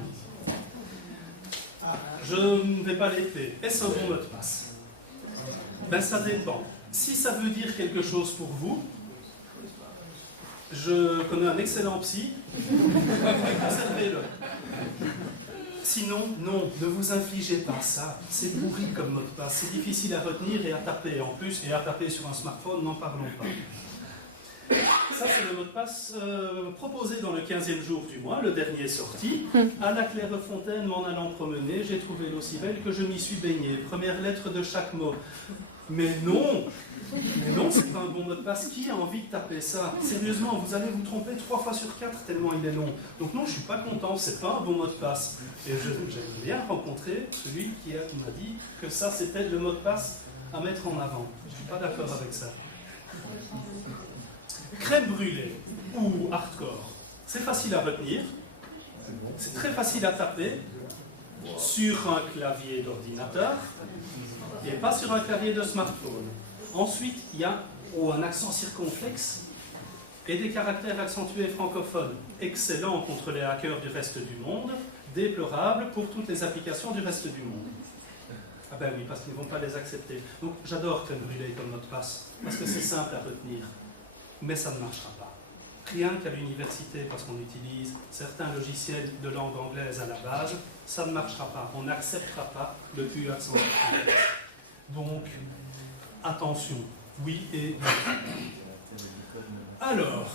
Je ne vais pas l'épeler. Est-ce un bon mot de passe? Ben ça dépend. Si ça veut dire quelque chose pour vous, je connais un excellent psy, conservez-le. Sinon, non, ne vous infligez pas ça. C'est pourri comme mot de passe. C'est difficile à retenir et à taper en plus, et à taper sur un smartphone, n'en parlons pas. Ça, c'est le mot de passe proposé dans le 15e jour du mois, le dernier sorti. À la Clairefontaine, m'en allant promener, j'ai trouvé l'eau si belle que je m'y suis baigné. Première lettre de chaque mot. Mais non, c'est pas un bon mot de passe. Qui a envie de taper ça? Sérieusement, vous allez vous tromper 3 fois sur 4 tellement il est long. Donc non, je suis pas content, c'est pas un bon mot de passe. Et j'aimerais bien rencontrer celui qui m'a dit que ça, c'était le mot de passe à mettre en avant. Je suis pas d'accord avec ça. Crème brûlée ou hardcore, c'est facile à retenir, c'est très facile à taper sur un clavier d'ordinateur et pas sur un clavier de smartphone. Ensuite, il y a un accent circonflexe et des caractères accentués francophones, excellents contre les hackers du reste du monde, déplorables pour toutes les applications du reste du monde. Ah ben oui, parce qu'ils ne vont pas les accepter. Donc j'adore crème brûlée comme mot de passe, parce que c'est simple à retenir. Mais ça ne marchera pas. Rien qu'à l'université, parce qu'on utilise certains logiciels de langue anglaise à la base, ça ne marchera pas. On n'acceptera pas le Q accent. Donc, attention, oui et non. Alors,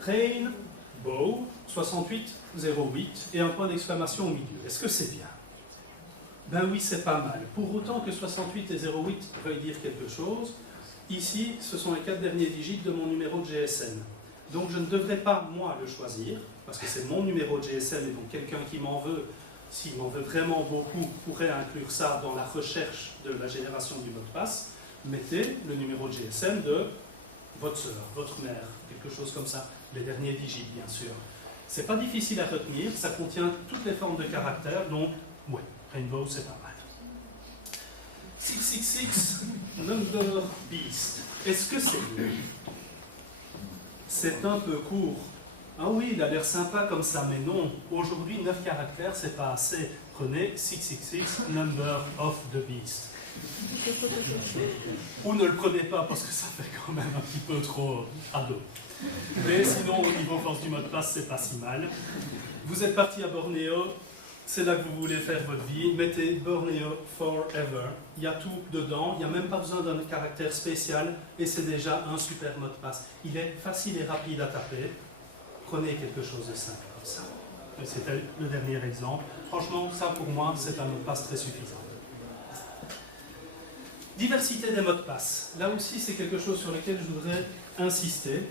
Rainbow 6808 et un point d'exclamation au milieu. Est-ce que c'est bien? Ben oui, c'est pas mal. Pour autant que 68 et 08 veuillent dire quelque chose, ici, ce sont les 4 derniers digits de mon numéro de GSM. Donc je ne devrais pas, moi, le choisir, parce que c'est mon numéro de GSM, et donc quelqu'un qui m'en veut, s'il m'en veut vraiment beaucoup, pourrait inclure ça dans la recherche de la génération du mot de passe. Mettez le numéro de GSM de votre sœur, votre mère, quelque chose comme ça, les derniers digits, bien sûr. C'est pas difficile à retenir, ça contient toutes les formes de caractères, donc, ouais, Rainbow, c'est pas mal. 666, Number Beast. Est-ce que c'est mieux? C'est un peu court. Ah oui, il a l'air sympa comme ça, mais non. Aujourd'hui, 9 caractères, c'est pas assez. Prenez 666, Number of the Beast. Ou ne le prenez pas, parce que ça fait quand même un petit peu trop ado. Mais sinon, au niveau force du mot de passe, c'est pas si mal. Vous êtes parti à Bornéo, c'est là que vous voulez faire votre vie, mettez Bornéo Forever. Il y a tout dedans, il n'y a même pas besoin d'un caractère spécial et c'est déjà un super mot de passe. Il est facile et rapide à taper. Prenez quelque chose de simple comme ça. C'était le dernier exemple. Franchement, ça pour moi, c'est un mot de passe très suffisant. Diversité des mots de passe. Là aussi, c'est quelque chose sur lequel je voudrais insister.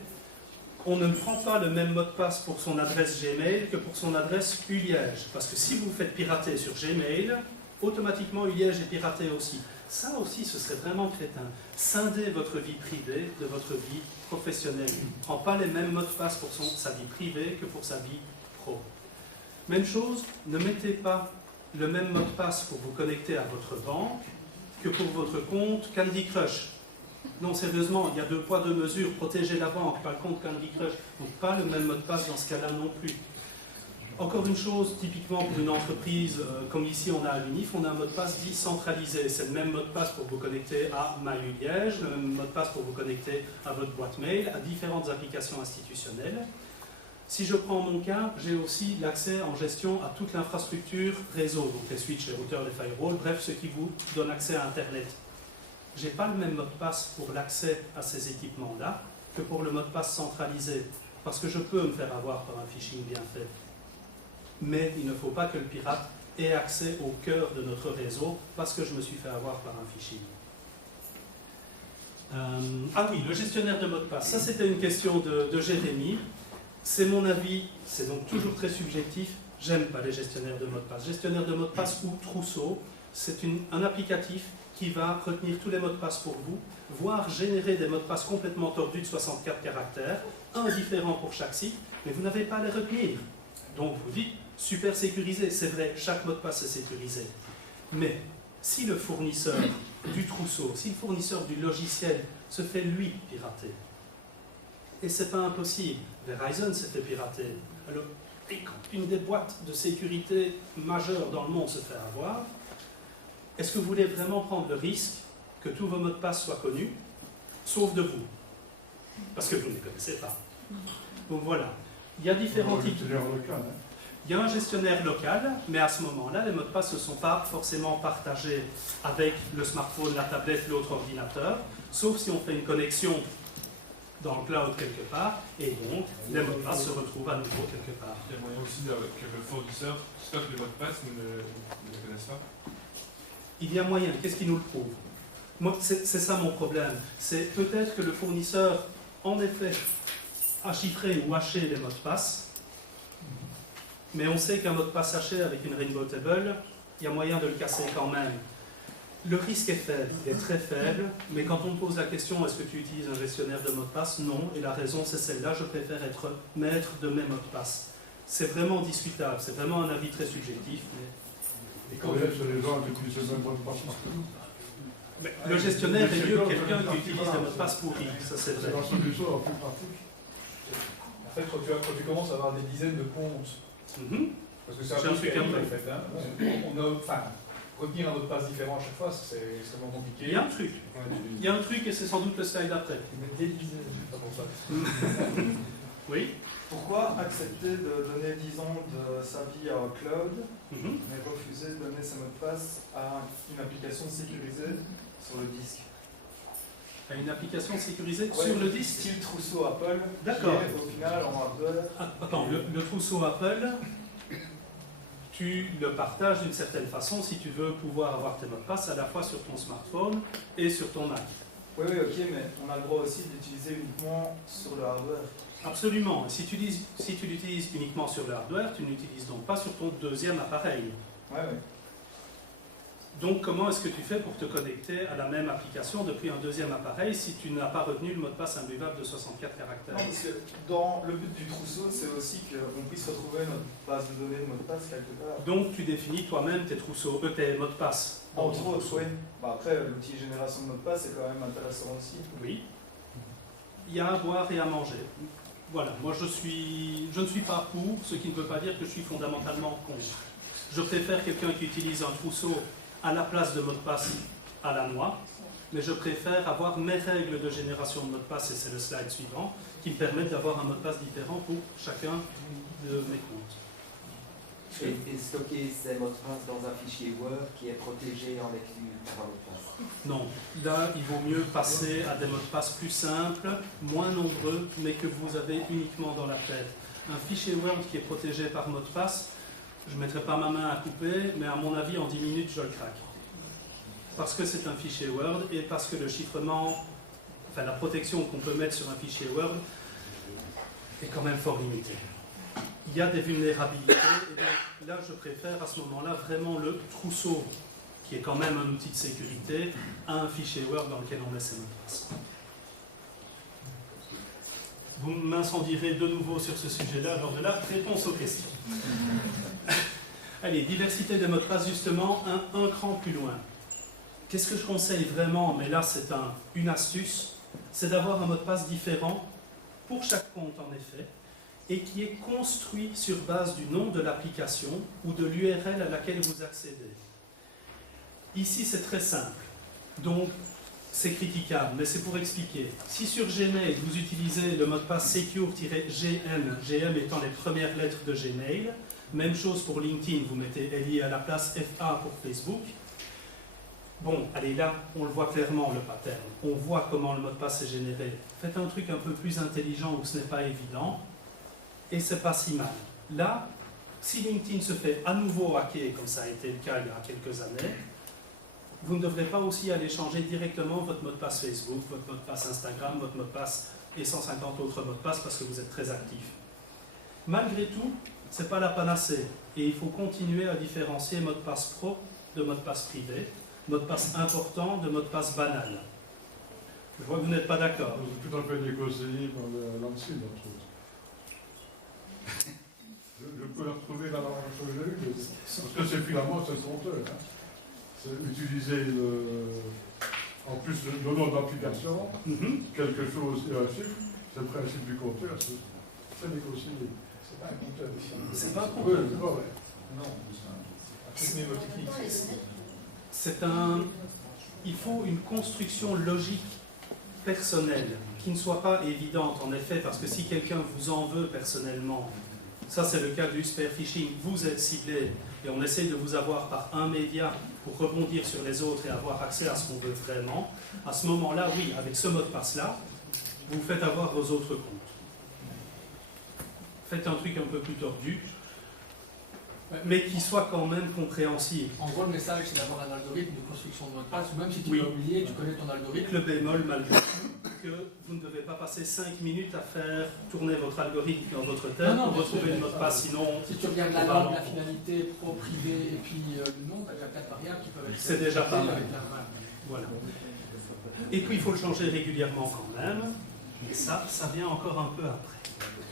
On ne prend pas le même mot de passe pour son adresse Gmail que pour son adresse Uliège. Parce que si vous vous faites pirater sur Gmail, automatiquement Uliège est piraté aussi. Ça aussi, ce serait vraiment crétin. Scindez votre vie privée de votre vie professionnelle. Ne prend pas les mêmes mots de passe pour sa vie privée que pour sa vie pro. Même chose, ne mettez pas le même mot de passe pour vous connecter à votre banque que pour votre compte Candy Crush. Non, sérieusement, il y a 2 poids, 2 mesures. Protégez la banque, pas le compte Candy Crush. Donc pas le même mot de passe dans ce cas-là non plus. Encore une chose, typiquement pour une entreprise, comme ici on a à l'UNIF, on a un mot de passe dit centralisé. C'est le même mot de passe pour vous connecter à MyUliège, le même mot de passe pour vous connecter à votre boîte mail, à différentes applications institutionnelles. Si je prends mon cas, j'ai aussi l'accès en gestion à toute l'infrastructure réseau, donc les switches, les routeurs, les firewalls, bref, ce qui vous donne accès à Internet. Je n'ai pas le même mot de passe pour l'accès à ces équipements-là que pour le mot de passe centralisé, parce que je peux me faire avoir par un phishing bien fait. Mais il ne faut pas que le pirate ait accès au cœur de notre réseau parce que je me suis fait avoir par un phishing. Ah oui, le gestionnaire de mots de passe. Ça, c'était une question de Jérémy. C'est mon avis, c'est donc toujours très subjectif. J'aime pas les gestionnaires de mots de passe. Gestionnaire de mots de passe ou trousseau, c'est un applicatif qui va retenir tous les mots de passe pour vous, voire générer des mots de passe complètement tordus de 64 caractères, un différent pour chaque site, mais vous n'avez pas à les retenir. Donc vous dites, super sécurisé, c'est vrai, chaque mot de passe est sécurisé. Mais si le fournisseur du trousseau, si le fournisseur du logiciel se fait lui pirater, et c'est pas impossible, Verizon s'est fait pirater, alors une des boîtes de sécurité majeures dans le monde se fait avoir, est-ce que vous voulez vraiment prendre le risque que tous vos mots de passe soient connus, sauf de vous? Parce que vous ne les connaissez pas. Donc voilà, il y a différents types. Il y a un gestionnaire local, mais à ce moment-là, les mots de passe ne sont pas forcément partagés avec le smartphone, la tablette, l'autre ordinateur, sauf si on fait une connexion dans le cloud quelque part, et donc les mots de passe se retrouvent à nouveau quelque part. Il y a moyen aussi que le fournisseur stocke les mots de passe, ne le connaisse pas. Il y a moyen, qu'est-ce qui nous le prouve? Moi, c'est ça mon problème. C'est peut-être que le fournisseur, en effet, a chiffré ou haché les mots de passe, mais on sait qu'un mot de passe haché avec une rainbow table, il y a moyen de le casser quand même. Le risque est faible, il est très faible, mais quand on me pose la question est-ce que tu utilises un gestionnaire de mots de passe, non, et la raison c'est celle-là, je préfère être maître de mes mots de passe. C'est vraiment discutable, c'est vraiment un avis très subjectif. Et quand même, sur les gens qui utilisent le même mot de passe partout. Mais le gestionnaire est mieux que quelqu'un qui utilise des mots de passe pourris, ça c'est vrai. C'est la solution la plus pratique. En fait, quand tu commences à avoir des dizaines de comptes, parce que c'est un peu terrible en fait, hein, retenir un mot de passe différent à chaque fois, c'est extrêmement compliqué. Il y a un truc. Il y a un truc et c'est sans doute le slide après. Des dizaines, c'est pas pour ça. Oui. Pourquoi accepter de donner 10 ans de sa vie à un cloud, mais refuser de donner ses mots de passe à une application sécurisée sur le disque? À une application sécurisée Ouais, sur le disque. Style trousseau Apple, D'accord. qui est au final en hardware. Attends, le trousseau Apple, tu le partages d'une certaine façon si tu veux pouvoir avoir tes mots de passe à la fois sur ton smartphone et sur ton Mac. Oui, ok, mais on a le droit aussi d'utiliser uniquement sur le hardware. Absolument. Si tu l'utilises uniquement sur le hardware, tu n'utilises donc pas sur ton deuxième appareil. Ouais. Donc comment est-ce que tu fais pour te connecter à la même application depuis un deuxième appareil si tu n'as pas retenu le mot de passe imbuvable de 64 caractères? Non, parce que dans le but du trousseau, c'est aussi qu'on puisse retrouver notre base de données de mots de passe quelque part. Donc tu définis toi-même tes trousseaux, tes mots de passe. Entre autres, oui. Après, l'outil génération de mots de passe est quand même intéressant aussi. Oui. Il y a à boire et à manger. Voilà, moi je ne suis pas pour, ce qui ne veut pas dire que je suis fondamentalement contre. Je préfère quelqu'un qui utilise un trousseau à la place de mot de passe à la noix, mais je préfère avoir mes règles de génération de mots de passe, et c'est le slide suivant, qui me permettent d'avoir un mot de passe différent pour chacun de mes comptes. Et stocker ces mots de passe dans un fichier Word qui est protégé en lecture par un mot de passe. Non, là il vaut mieux passer à des mots de passe plus simples, moins nombreux, mais que vous avez uniquement dans la tête. Un fichier Word qui est protégé par mot de passe, je ne mettrai pas ma main à couper, mais à mon avis en 10 minutes je le craque. Parce que c'est un fichier Word et parce que le chiffrement, enfin la protection qu'on peut mettre sur un fichier Word est quand même fort limitée. Il y a des vulnérabilités, et donc là je préfère à ce moment-là vraiment le trousseau, qui est quand même un outil de sécurité, à un fichier Word dans lequel on met ses mots de passe. Vous m'incendierez de nouveau sur ce sujet-là lors de la réponse aux questions. Allez, diversité des mots de passe, justement, un cran plus loin. Qu'est-ce que je conseille vraiment, mais là c'est une astuce, c'est d'avoir un mot de passe différent pour chaque compte en effet, et qui est construit sur base du nom de l'application ou de l'URL à laquelle vous accédez. Ici c'est très simple, donc c'est critiquable, mais c'est pour expliquer. Si sur Gmail vous utilisez le mot de passe secure-gm, gm étant les premières lettres de Gmail, même chose pour LinkedIn, vous mettez LI à la place, FA pour Facebook. Bon, allez là, on le voit clairement le pattern, on voit comment le mot de passe est généré. Faites un truc un peu plus intelligent où ce n'est pas évident, et c'est pas si mal. Là, si LinkedIn se fait à nouveau hacker, comme ça a été le cas il y a quelques années, vous ne devrez pas aussi aller changer directement votre mot de passe Facebook, votre mot de passe Instagram, votre mot de passe et 150 autres mots de passe parce que vous êtes très actif. Malgré tout, ce n'est pas la panacée et il faut continuer à différencier mot de passe pro de mot de passe privé, mot de passe important de mot de passe banal. Je vois que vous n'êtes pas d'accord. C'est tout à fait déconseillé par l'ANSSI, entre autres. Je peux la retrouver dans la chose que j'ai eue, parce que c'est finalement c'est le compteur. Hein. C'est utiliser en plus le nom de l'application, quelque chose et un chiffre, c'est le principe du compteur, c'est déconseillé. C'est pas un compteur. C'est pas un Oui, compteur. c'est pas vrai. Non, c'est un mnémotechnique. Il faut une construction logique personnelle qui ne soit pas évidente en effet, parce que si quelqu'un vous en veut personnellement, ça c'est le cas du spear phishing, vous êtes ciblé et on essaie de vous avoir par un média pour rebondir sur les autres et avoir accès à ce qu'on veut vraiment, à ce moment-là, oui, avec ce mot de passe-là, vous faites avoir vos autres comptes. Faites un truc un peu plus tordu, mais qui soit quand même compréhensible. En gros, le message, c'est d'avoir un algorithme de construction de mot de passe, ou même si tu Oui. l'as oublié, tu connais ton algorithme. Le bémol, malgré tout, que vous ne devez pas passer 5 minutes à faire tourner votre algorithme dans votre tête pour retrouver le mot de passe, sinon... Si tu regardes la langue, la finalité, pro, privé, et puis le nom, tu as 4 variables qui peuvent être... C'est déjà pas mal. avec la- Voilà. Et puis il faut le changer régulièrement quand même, mais ça vient encore un peu après.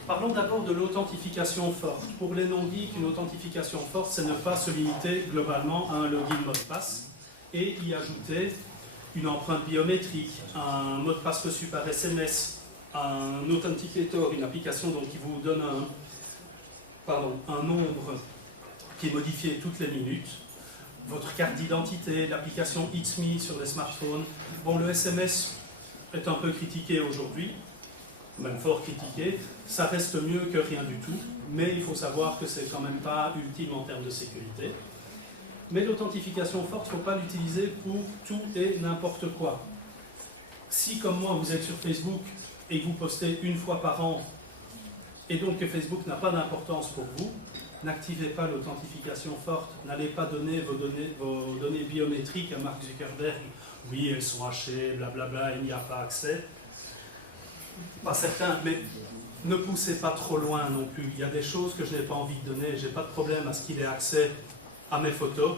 Parlons d'abord de l'authentification forte. Pour les non-geeks, une authentification forte, c'est ne pas se limiter globalement à un login mot de passe et y ajouter une empreinte biométrique, un mot de passe reçu par SMS, un authenticator, une application donc, qui vous donne un nombre qui est modifié toutes les minutes, votre carte d'identité, l'application It's Me sur les smartphones. Bon, le SMS est un peu critiqué aujourd'hui, même fort critiqué, ça reste mieux que rien du tout, mais il faut savoir que c'est quand même pas ultime en termes de sécurité. Mais l'authentification forte, il ne faut pas l'utiliser pour tout et n'importe quoi. Si, comme moi, vous êtes sur Facebook et que vous postez une fois par an, et donc que Facebook n'a pas d'importance pour vous, n'activez pas l'authentification forte, n'allez pas donner vos données biométriques à Mark Zuckerberg. Oui, elles sont hachées, blablabla, il n'y a pas accès. Pas certain, mais ne poussez pas trop loin non plus. Il y a des choses que je n'ai pas envie de donner. Je n'ai pas de problème à ce qu'il ait accès à mes photos.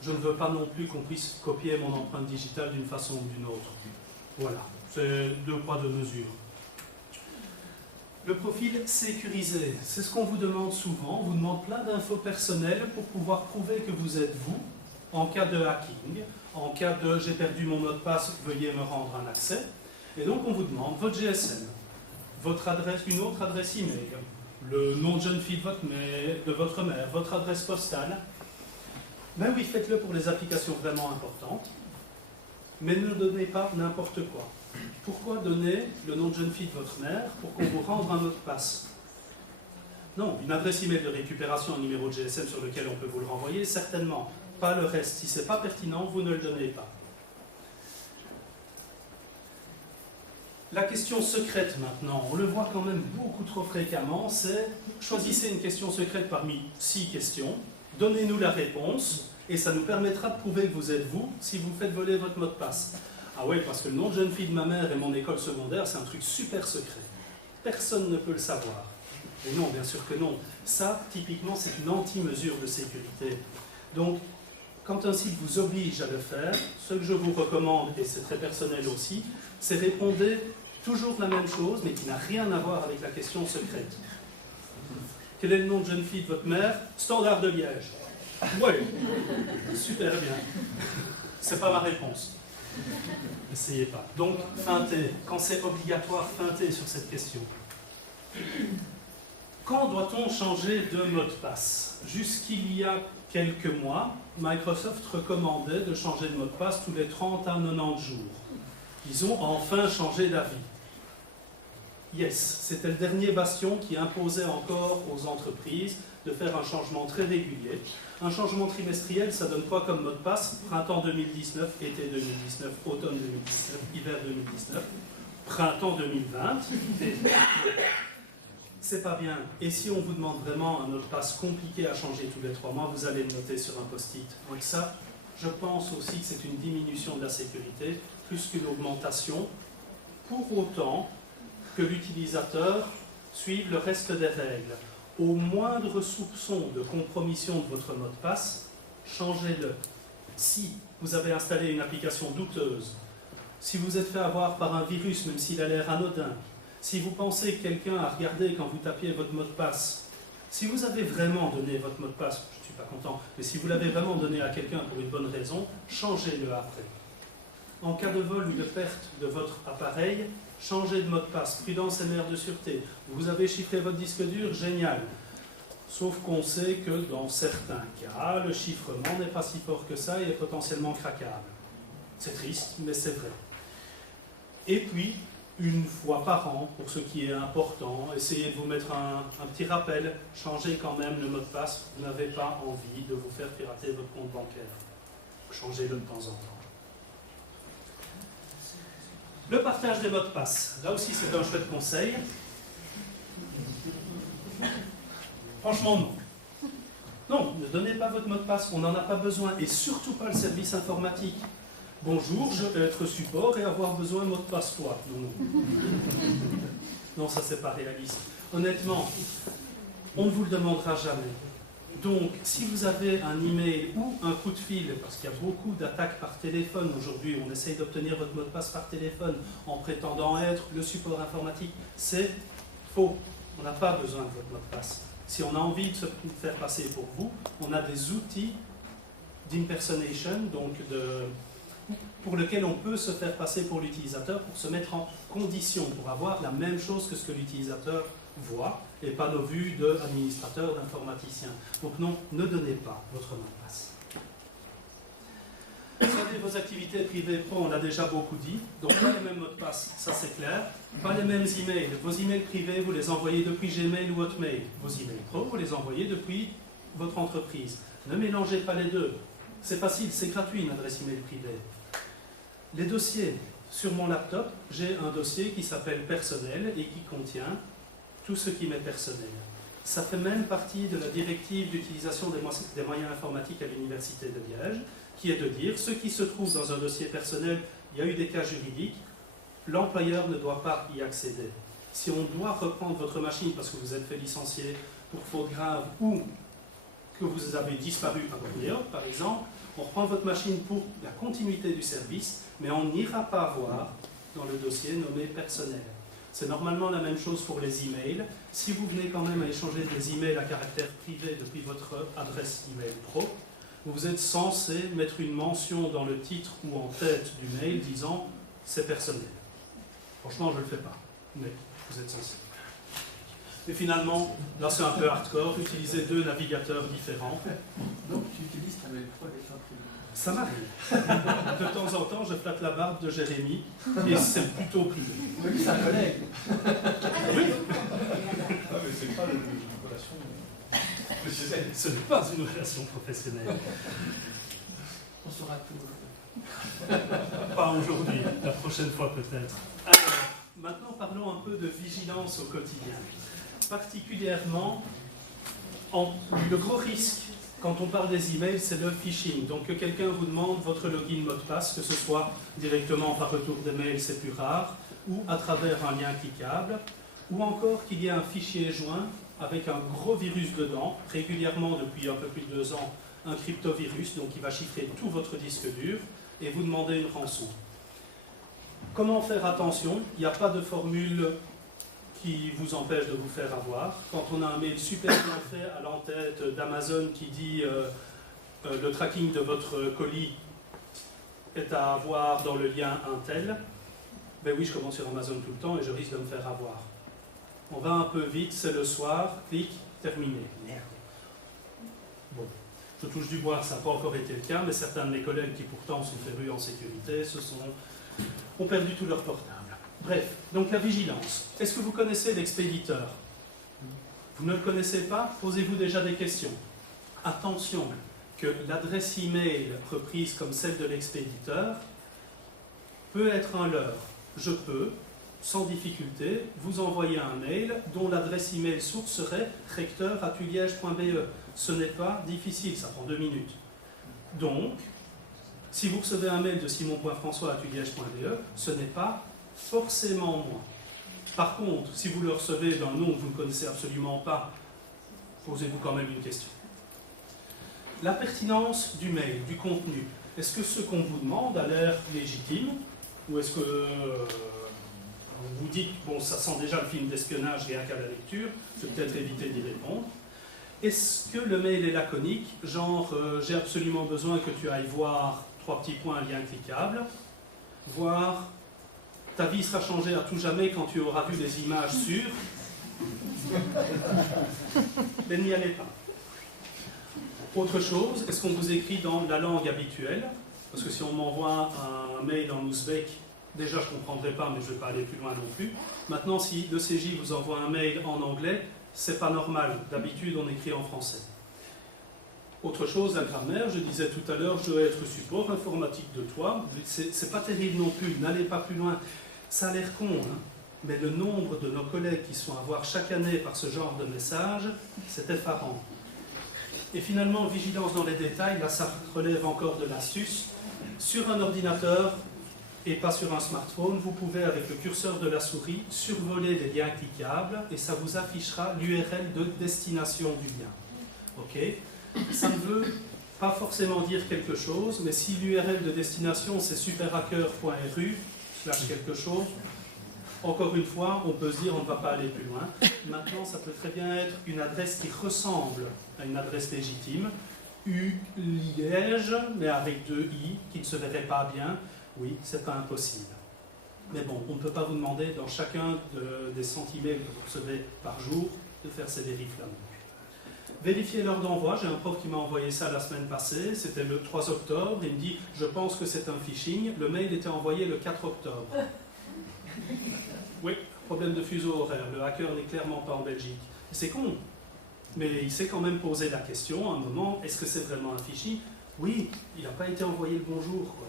Je ne veux pas non plus qu'on puisse copier mon empreinte digitale d'une façon ou d'une autre. Voilà, c'est 2 poids 2 mesures. Le profil sécurisé, c'est ce qu'on vous demande souvent. On vous demande plein d'infos personnelles pour pouvoir prouver que vous êtes vous en cas de hacking, en cas de j'ai perdu mon mot de passe, veuillez me rendre un accès. Et donc on vous demande votre GSM, votre adresse, une autre adresse email, le nom de jeune fille de votre mère, votre adresse postale. Ben oui, faites-le pour les applications vraiment importantes, mais ne donnez pas n'importe quoi. Pourquoi donner le nom de jeune fille de votre mère pour qu'on vous rende un mot de passe? Non, une adresse email de récupération, un numéro de GSM sur lequel on peut vous le renvoyer, certainement. Pas le reste. Si ce n'est pas pertinent, vous ne le donnez pas. La question secrète maintenant, on le voit quand même beaucoup trop fréquemment, c'est choisissez une question secrète parmi 6 questions, donnez-nous la réponse et ça nous permettra de prouver que vous êtes vous si vous faites voler votre mot de passe. Ah oui, parce que le nom de jeune fille de ma mère et mon école secondaire, c'est un truc super secret. Personne ne peut le savoir. Et non, bien sûr que non. Ça, typiquement, c'est une anti-mesure de sécurité. Donc, quand un site vous oblige à le faire, ce que je vous recommande, et c'est très personnel aussi, c'est répondre toujours la même chose, mais qui n'a rien à voir avec la question secrète. Quel est le nom de jeune fille de votre mère? Standard de Liège. Oui, super bien. C'est pas ma réponse. N'essayez pas. Donc, feintez. Quand c'est obligatoire, feintez sur cette question. Quand doit-on changer de mot de passe? Jusqu'il y a quelques mois, Microsoft recommandait de changer de mot de passe tous les 30 à 90 jours. Ils ont enfin changé d'avis. Yes, c'était le dernier bastion qui imposait encore aux entreprises de faire un changement très régulier. Un changement trimestriel, ça donne quoi comme mot de passe? Printemps 2019, été 2019, automne 2019, hiver 2019, printemps 2020. C'est pas bien. Et si on vous demande vraiment un mot de passe compliqué à changer tous les 3 mois, vous allez le noter sur un post-it. Donc ça, je pense aussi que c'est une diminution de la sécurité, plus qu'une augmentation, pour autant que l'utilisateur suive le reste des règles. Au moindre soupçon de compromission de votre mot de passe, changez-le. Si vous avez installé une application douteuse, si vous êtes fait avoir par un virus, même s'il a l'air anodin, si vous pensez que quelqu'un a regardé quand vous tapiez votre mot de passe, si vous avez vraiment donné votre mot de passe, je ne suis pas content, mais si vous l'avez vraiment donné à quelqu'un pour une bonne raison, changez-le après. En cas de vol ou de perte de votre appareil, changez de mot de passe. Prudence et mère de sûreté. Vous avez chiffré votre disque dur, génial. Sauf qu'on sait que dans certains cas, le chiffrement n'est pas si fort que ça et est potentiellement craquable. C'est triste, mais c'est vrai. Et puis, une fois par an, pour ce qui est important, essayez de vous mettre un petit rappel. Changez quand même le mot de passe. Vous n'avez pas envie de vous faire pirater votre compte bancaire. Changez-le de temps en temps. Le partage des mots de passe. Là aussi, c'est un chouette conseil. Franchement, non. Non, ne donnez pas votre mot de passe, on n'en a pas besoin. Et surtout pas le service informatique. Bonjour, je vais être support et avoir besoin de mot de passe toi. Non, non. Non, ça c'est pas réaliste. Honnêtement, on ne vous le demandera jamais. Donc, si vous avez un email ou un coup de fil, parce qu'il y a beaucoup d'attaques par téléphone aujourd'hui, on essaye d'obtenir votre mot de passe par téléphone en prétendant être le support informatique, c'est faux. On n'a pas besoin de votre mot de passe. Si on a envie de se faire passer pour vous, on a des outils d'impersonation, donc pour lesquels on peut se faire passer pour l'utilisateur, pour se mettre en condition, pour avoir la même chose que ce que l'utilisateur voit, et pas nos vues d'administrateur, d'informaticien. Donc non, ne donnez pas votre mot de passe. Vous savez, vos activités privées pro, on l'a déjà beaucoup dit, donc pas les mêmes mots de passe, ça c'est clair. Pas les mêmes emails. Vos emails privés, vous les envoyez depuis Gmail ou Hotmail. Vos emails pro, vous les envoyez depuis votre entreprise. Ne mélangez pas les deux. C'est facile, c'est gratuit une adresse email privée. Les dossiers. Sur mon laptop, j'ai un dossier qui s'appelle personnel et qui contient tout ce qui m'est personnel. Ça fait même partie de la directive d'utilisation des moyens informatiques à l'Université de Liège, qui est de dire, ce qui se trouve dans un dossier personnel, il y a eu des cas juridiques, l'employeur ne doit pas y accéder. Si on doit reprendre votre machine parce que vous êtes fait licencier pour faute grave ou que vous avez disparu à Bornéo, par exemple, on reprend votre machine pour la continuité du service, mais on n'ira pas voir dans le dossier nommé personnel. C'est normalement la même chose pour les emails. Si vous venez quand même à échanger des emails à caractère privé depuis votre adresse email pro, vous êtes censé mettre une mention dans le titre ou en tête du mail disant « c'est personnel ». Franchement, je ne le fais pas, mais vous êtes censé. Et finalement, là c'est un peu hardcore, utilisez 2 navigateurs différents. Donc tu utilises ta mail pro avec un privé. Ça m'arrive. De temps en temps, je flatte la barbe de Jérémy et c'est plutôt privé. Oui, c'est un collègue. Oui. Ah, mais c'est pas une relation professionnelle. Ce n'est pas une relation professionnelle. On saura tout. Pas aujourd'hui, la prochaine fois peut-être. Alors, maintenant parlons un peu de vigilance au quotidien. Particulièrement, le gros risque quand on parle des emails, c'est le phishing. Donc que quelqu'un vous demande votre login mot de passe, que ce soit directement par retour de mail, c'est plus rare, ou à travers un lien cliquable, ou encore qu'il y ait un fichier joint avec un gros virus dedans, régulièrement depuis un peu plus de 2 ans, un cryptovirus, donc qui va chiffrer tout votre disque dur, et vous demander une rançon. Comment faire attention? Il n'y a pas de formule qui vous empêche de vous faire avoir. Quand on a un mail super bien fait à l'entête d'Amazon qui dit le tracking de votre colis est à avoir dans le lien Intel, ben oui, je commence sur Amazon tout le temps et je risque de me faire avoir. On va un peu vite, c'est le soir, clic, terminé. Merde. Bon, je touche du bois, ça n'a pas encore été le cas, mais certains de mes collègues qui pourtant sont férus en sécurité ont perdu tout leur portable. Bref, donc la vigilance. Est-ce que vous connaissez l'expéditeur? Vous ne le connaissez pas? Posez-vous déjà des questions. Attention, que l'adresse email reprise comme celle de l'expéditeur peut être un leurre. Je peux, sans difficulté, vous envoyer un mail dont l'adresse email source serait recteur@liège.be. Ce n'est pas difficile, ça prend 2 minutes. Donc, si vous recevez un mail de simon.françois@liège.be, ce n'est pas forcément moi. Par contre, si vous le recevez d'un nom que vous ne connaissez absolument pas, posez-vous quand même une question. La pertinence du mail, du contenu. Est-ce que ce qu'on vous demande a l'air légitime? Ou est-ce que vous vous dites, bon, ça sent déjà le film d'espionnage rien qu'à la lecture, je vais peut-être éviter d'y répondre. Est-ce que le mail est laconique, genre j'ai absolument besoin que tu ailles voir 3 petits points, lien cliquable, voir ta vie sera changée à tout jamais quand tu auras vu des images sur. Mais n'y allez pas. Autre chose, est-ce qu'on vous écrit dans la langue habituelle? Parce que si on m'envoie un mail en ouzbek, déjà je ne comprendrai pas, mais je ne vais pas aller plus loin non plus. Maintenant, si le CJ vous envoie un mail en anglais, c'est pas normal. D'habitude, on écrit en français. Autre chose, la grammaire, je disais tout à l'heure, je dois être support informatique de toi. C'est pas terrible non plus, n'allez pas plus loin. Ça a l'air con, hein, mais le nombre de nos collègues qui sont à voir chaque année par ce genre de message, c'est effarant. Et finalement, vigilance dans les détails, là ça relève encore de l'astuce. Sur un ordinateur, et pas sur un smartphone, vous pouvez, avec le curseur de la souris, survoler les liens cliquables et ça vous affichera l'URL de destination du lien. Ok ? Ça ne veut pas forcément dire quelque chose, mais si l'URL de destination c'est superhacker.ru / quelque chose, encore une fois, on peut se dire on ne va pas aller plus loin. Maintenant, ça peut très bien être une adresse qui ressemble à une adresse légitime, Liège, mais avec 2 i, qui ne se verrait pas bien. Oui, c'est pas impossible. Mais bon, on ne peut pas vous demander dans chacun des centimètres que vous recevez par jour de faire ces vérifs-là. Vérifiez l'heure d'envoi. J'ai un prof qui m'a envoyé ça la semaine passée. C'était le 3 octobre. Il me dit « Je pense que c'est un phishing ». Le mail était envoyé le 4 octobre. Oui, problème de fuseau horaire. Le hacker n'est clairement pas en Belgique. C'est con. Mais il s'est quand même posé la question à un moment, est-ce que c'est vraiment un phishing? Oui, il n'a pas été envoyé le bonjour, quoi.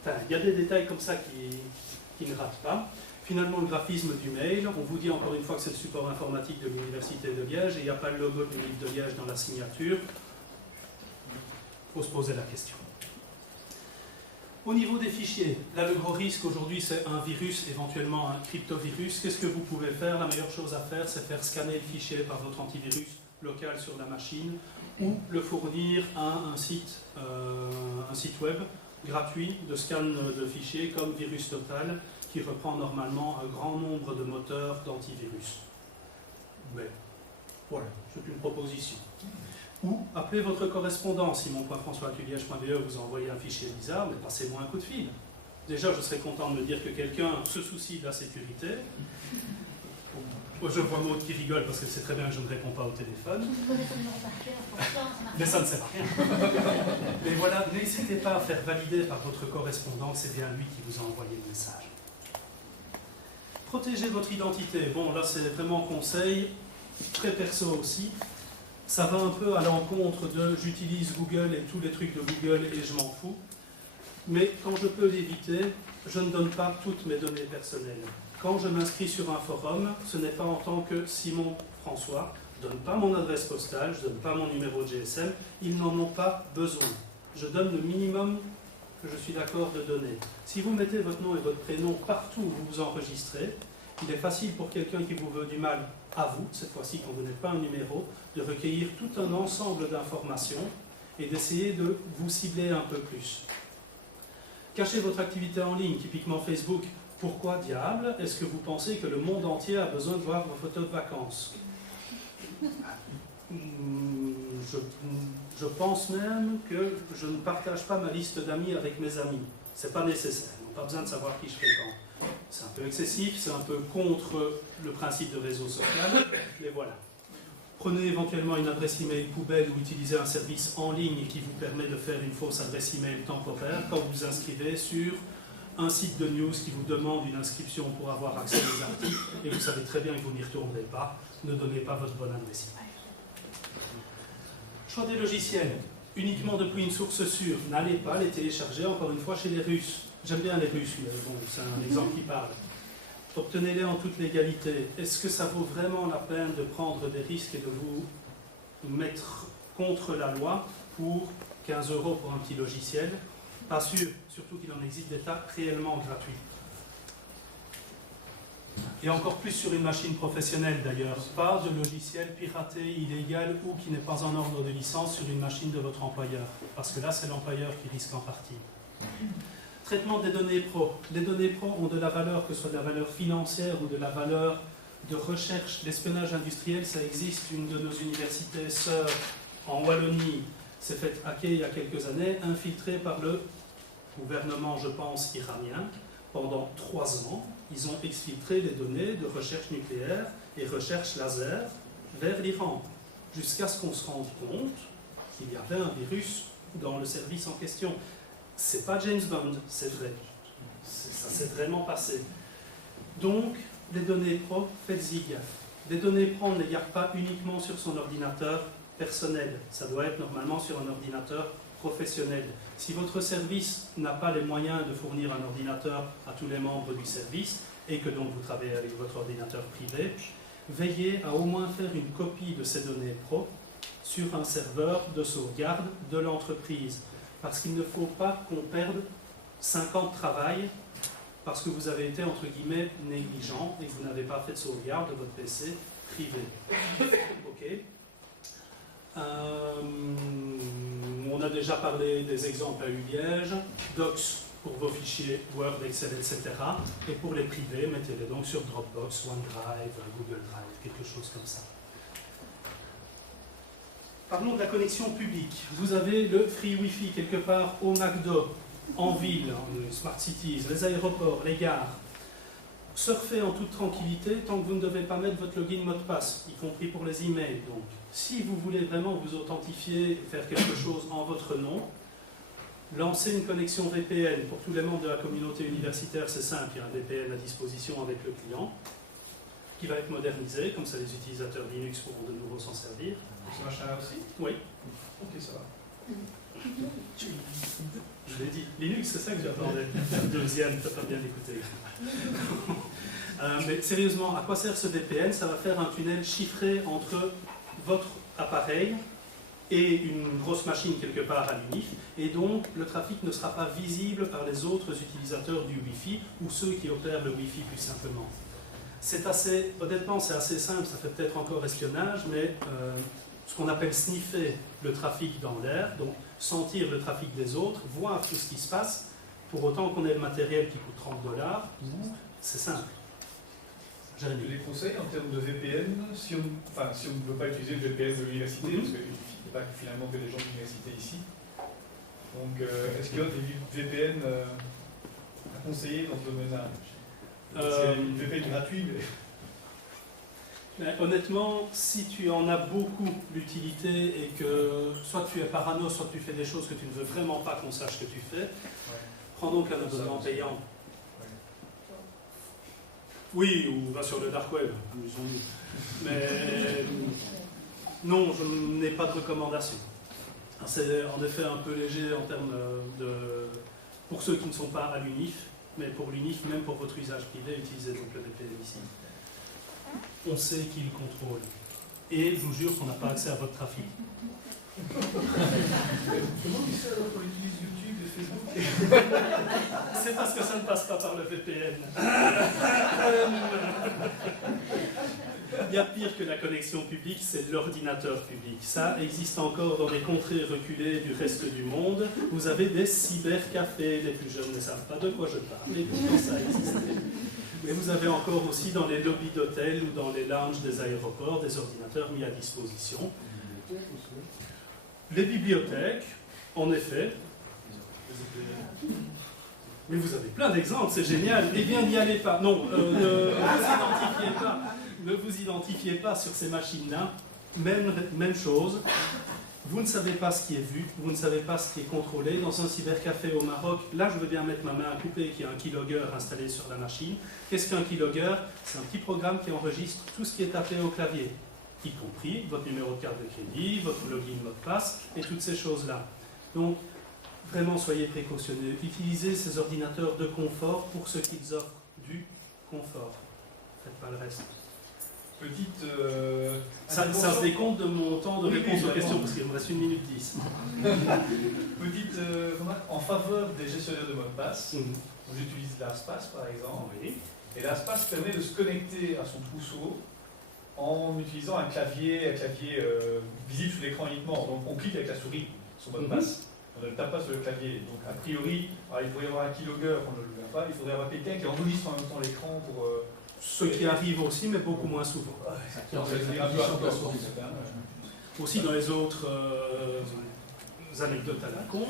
Enfin, il y a des détails comme ça qui ne ratent pas. Finalement, le graphisme du mail, on vous dit encore une fois que c'est le support informatique de l'Université de Liège et il n'y a pas le logo de l'Université de Liège dans la signature. Il faut se poser la question. Au niveau des fichiers, là le gros risque aujourd'hui c'est un virus, éventuellement un cryptovirus. Qu'est-ce que vous pouvez faire? La meilleure chose à faire c'est faire scanner le fichier par votre antivirus local sur la machine ou le fournir à un site web gratuit de scan de fichiers comme Virus Total qui reprend normalement un grand nombre de moteurs d'antivirus. Mais voilà, c'est une proposition. Ou appelez votre correspondant, simon.françois@liège.be vous envoyez un fichier bizarre, mais passez-moi un coup de fil. Déjà, je serais content de me dire que quelqu'un se soucie de la sécurité. Je vois Maud qui rigole parce qu'elle sait très bien que je ne réponds pas au téléphone. Mais ça ne sert à rien. Mais voilà, n'hésitez pas à faire valider par votre correspondant que c'est bien lui qui vous a envoyé le message. Protégez votre identité. Bon, là, c'est vraiment conseil, très perso aussi. Ça va un peu à l'encontre de j'utilise Google et tous les trucs de Google et je m'en fous. Mais quand je peux l'éviter, je ne donne pas toutes mes données personnelles. Quand je m'inscris sur un forum, ce n'est pas en tant que Simon François, je ne donne pas mon adresse postale, je ne donne pas mon numéro de GSM, ils n'en ont pas besoin. Je donne le minimum que je suis d'accord de donner. Si vous mettez votre nom et votre prénom partout où vous vous enregistrez, il est facile pour quelqu'un qui vous veut du mal à vous, cette fois-ci quand vous n'êtes pas un numéro, de recueillir tout un ensemble d'informations et d'essayer de vous cibler un peu plus. Cachez votre activité en ligne, typiquement Facebook. Pourquoi diable est-ce que vous pensez que le monde entier a besoin de voir vos photos de vacances? Je pense même que je ne partage pas ma liste d'amis avec mes amis. C'est pas nécessaire, ils n'ont pas besoin de savoir qui je fréquente. C'est un peu excessif, c'est un peu contre le principe de réseau social, mais voilà. Prenez éventuellement une adresse email poubelle ou utilisez un service en ligne qui vous permet de faire une fausse adresse email temporaire quand vous vous inscrivez sur un site de news qui vous demande une inscription pour avoir accès aux articles et vous savez très bien que vous n'y retournerez pas. Ne donnez pas votre bonne adresse email. Choix des logiciels. Uniquement depuis une source sûre. N'allez pas les télécharger encore une fois chez les Russes. J'aime bien les Russes, mais bon, c'est un exemple qui parle. Obtenez-les en toute légalité. Est-ce que ça vaut vraiment la peine de prendre des risques et de vous mettre contre la loi pour 15 € pour un petit logiciel? Pas sûr, surtout qu'il en existe des tas réellement gratuits. Et encore plus sur une machine professionnelle d'ailleurs. Pas de logiciel piraté, illégal ou qui n'est pas en ordre de licence sur une machine de votre employeur. Parce que là, c'est l'employeur qui risque en partie. Traitement des données pro. Les données pro ont de la valeur, que ce soit de la valeur financière ou de la valeur de recherche. L'espionnage industriel, ça existe. Une de nos universités sœurs en Wallonie s'est fait hacker il y a quelques années, infiltrée par le gouvernement, je pense, iranien. Pendant 3 ans, ils ont exfiltré les données de recherche nucléaire et recherche laser vers l'Iran, jusqu'à ce qu'on se rende compte qu'il y avait un virus dans le service en question. C'est pas James Bond, c'est vrai. Ça s'est vraiment passé. Donc, les données pro, faites-y gaffe. Les données pro, on ne les garde pas uniquement sur son ordinateur personnel. Ça doit être normalement sur un ordinateur professionnel. Si votre service n'a pas les moyens de fournir un ordinateur à tous les membres du service et que donc vous travaillez avec votre ordinateur privé, veillez à au moins faire une copie de ces données pro sur un serveur de sauvegarde de l'entreprise. Parce qu'il ne faut pas qu'on perde 5 ans de travail parce que vous avez été, entre guillemets, négligent et que vous n'avez pas fait de sauvegarde de votre PC privé. Ok. On a déjà parlé des exemples à Liège, Docs pour vos fichiers Word, Excel, etc. Et pour les privés, mettez-les donc sur Dropbox, OneDrive, Google Drive, quelque chose comme ça. Parlons de la connexion publique. Vous avez le Free Wi-Fi quelque part au McDo, en ville, en Smart Cities, les aéroports, les gares. Surfez en toute tranquillité tant que vous ne devez pas mettre votre login mot de passe, y compris pour les emails. Donc, si vous voulez vraiment vous authentifier et faire quelque chose en votre nom, lancez une connexion VPN. Pour tous les membres de la communauté universitaire, c'est simple, il y a un VPN à disposition avec le client, qui va être modernisé, comme ça les utilisateurs Linux pourront de nouveau s'en servir. Ce machin-là aussi? Oui. Ok, ça va. Je l'ai dit. Linux, c'est ça que j'attendais. Deuxième, t'as pas bien écouté. Mais sérieusement, à quoi sert ce VPN? Ça va faire un tunnel chiffré entre votre appareil et une grosse machine quelque part à l'UNIF, et donc le trafic ne sera pas visible par les autres utilisateurs du Wi-Fi ou ceux qui opèrent le Wi-Fi plus simplement. C'est assez, honnêtement, c'est assez simple, ça fait peut-être encore espionnage, mais ce qu'on appelle sniffer le trafic dans l'air, donc sentir le trafic des autres, voir tout ce qui se passe, pour autant qu'on ait le matériel qui coûte $30, c'est simple. Jérémy. Des conseils en termes de VPN, si on ne veut pas utiliser le VPN de l'université, parce qu'il n'y a pas finalement que des gens de l'université ici. Donc, est-ce qu'il y a des VPN à conseiller dans ce domaine-là? C'est une VPN gratuit, mais honnêtement, si tu en as beaucoup l'utilité et que soit tu es parano, soit tu fais des choses que tu ne veux vraiment pas qu'on sache que tu fais, prends donc un abonnement payant. Oui, ou va sur le dark web. Mais non, je n'ai pas de recommandation. C'est en effet un peu léger en termes de... pour ceux qui ne sont pas à l'UNIF, mais pour l'UNIF, même pour votre usage privé, utilisez donc le VPN ici. On sait qui le contrôle. Et je vous jure qu'on n'a pas accès à votre trafic. Comment tu sais alors qu'on utilise YouTube et Facebook? C'est parce que ça ne passe pas par le VPN. Il y a pire que la connexion publique, c'est l'ordinateur public. Ça existe encore dans les contrées reculées du reste du monde. Vous avez des cybercafés, les plus jeunes ne savent pas de quoi je parle, et pourtant ça existe. Mais vous avez encore aussi dans les lobbies d'hôtels ou dans les lounges des aéroports des ordinateurs mis à disposition. Les bibliothèques, en effet. Mais vous avez plein d'exemples, c'est génial. Eh bien, n'y allez pas. Non, ne vous identifiez pas sur ces machines-là. Même chose. Vous ne savez pas ce qui est vu, vous ne savez pas ce qui est contrôlé. Dans un cybercafé au Maroc, là je veux bien mettre ma main à couper qu'il y a un keylogger installé sur la machine. Qu'est-ce qu'un keylogger? C'est un petit programme qui enregistre tout ce qui est tapé au clavier, y compris votre numéro de carte de crédit, votre login, mot de passe et toutes ces choses-là. Donc, vraiment soyez précautionneux. Utilisez ces ordinateurs de confort pour ce qu'ils offrent du confort. Faites pas le reste. Petite. Ça se décompte de mon temps de réponse aux questions, parce qu'il me reste 1 minute 10. Petite remarque en faveur des gestionnaires de mots de passe. J'utilise LastPass par exemple. Oui. Et LastPass permet de se connecter à son trousseau en utilisant un clavier visible sur l'écran uniquement. Donc on clique avec la souris sur mot de passe. On ne le tape pas sur le clavier. Donc a priori, il pourrait y avoir un keylogger, on ne le voit pas. Il faudrait avoir quelqu'un qui enregistre en même temps l'écran pour. Ce qui arrive aussi, mais beaucoup moins souvent. Aussi dans les autres anecdotes à la con,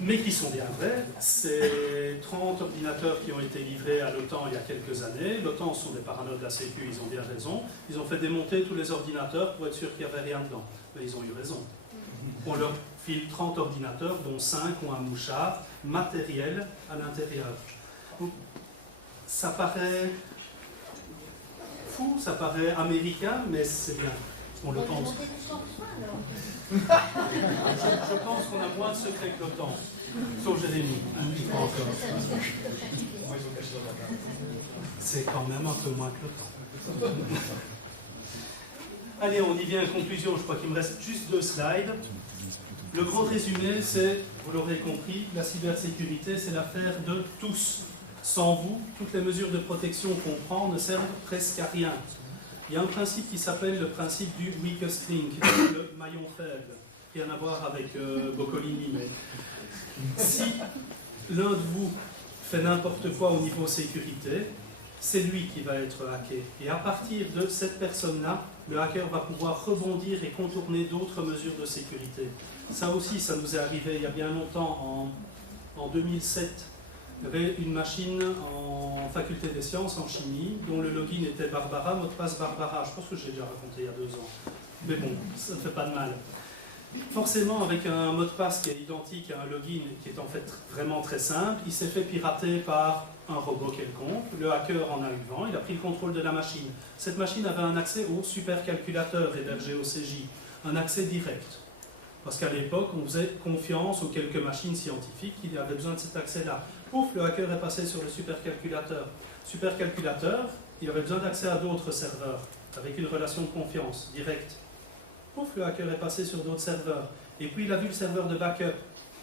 mais qui sont bien vraies, c'est 30 ordinateurs qui ont été livrés à l'OTAN il y a quelques années. L'OTAN sont des paranoïdes de la Sécu, ils ont bien raison. Ils ont fait démonter tous les ordinateurs pour être sûr qu'il n'y avait rien dedans. Mais ils ont eu raison. On leur file 30 ordinateurs, dont 5 ont un mouchard matériel à l'intérieur. Ça paraît fou, ça paraît américain, mais c'est bien. On le On va pense. monter tout en soi, alors. Je pense qu'on a moins de secrets que l'OTAN. Sauf Jérémy. C'est quand même un peu moins que l'OTAN. Allez, on y vient à conclusion. Je crois qu'il me reste juste 2 slides. Le gros résumé, c'est, vous l'aurez compris, la cybersécurité, c'est l'affaire de tous. Sans vous, toutes les mesures de protection qu'on prend ne servent presque à rien. Il y a un principe qui s'appelle le principe du weakest link, le maillon faible. Rien à voir avec Boccolini, mais si l'un de vous fait n'importe quoi au niveau sécurité, c'est lui qui va être hacké. Et à partir de cette personne-là, le hacker va pouvoir rebondir et contourner d'autres mesures de sécurité. Ça aussi, ça nous est arrivé il y a bien longtemps, en 2007. Il y avait une machine en faculté des sciences, en chimie, dont le login était Barbara, mot de passe Barbara. Je pense que je l'ai déjà raconté il y a 2 ans. Mais bon, ça ne fait pas de mal. Forcément, avec un mot de passe qui est identique à un login qui est en fait vraiment très simple, il s'est fait pirater par un robot quelconque. Le hacker en a eu vent, il a pris le contrôle de la machine. Cette machine avait un accès au supercalculateur hébergé au CJ, un accès direct. Parce qu'à l'époque, on faisait confiance aux quelques machines scientifiques qui avaient besoin de cet accès-là. Pouf, le hacker est passé sur le supercalculateur. Supercalculateur, il avait besoin d'accès à d'autres serveurs, avec une relation de confiance directe. Pouf, le hacker est passé sur d'autres serveurs. Et puis il a vu le serveur de backup.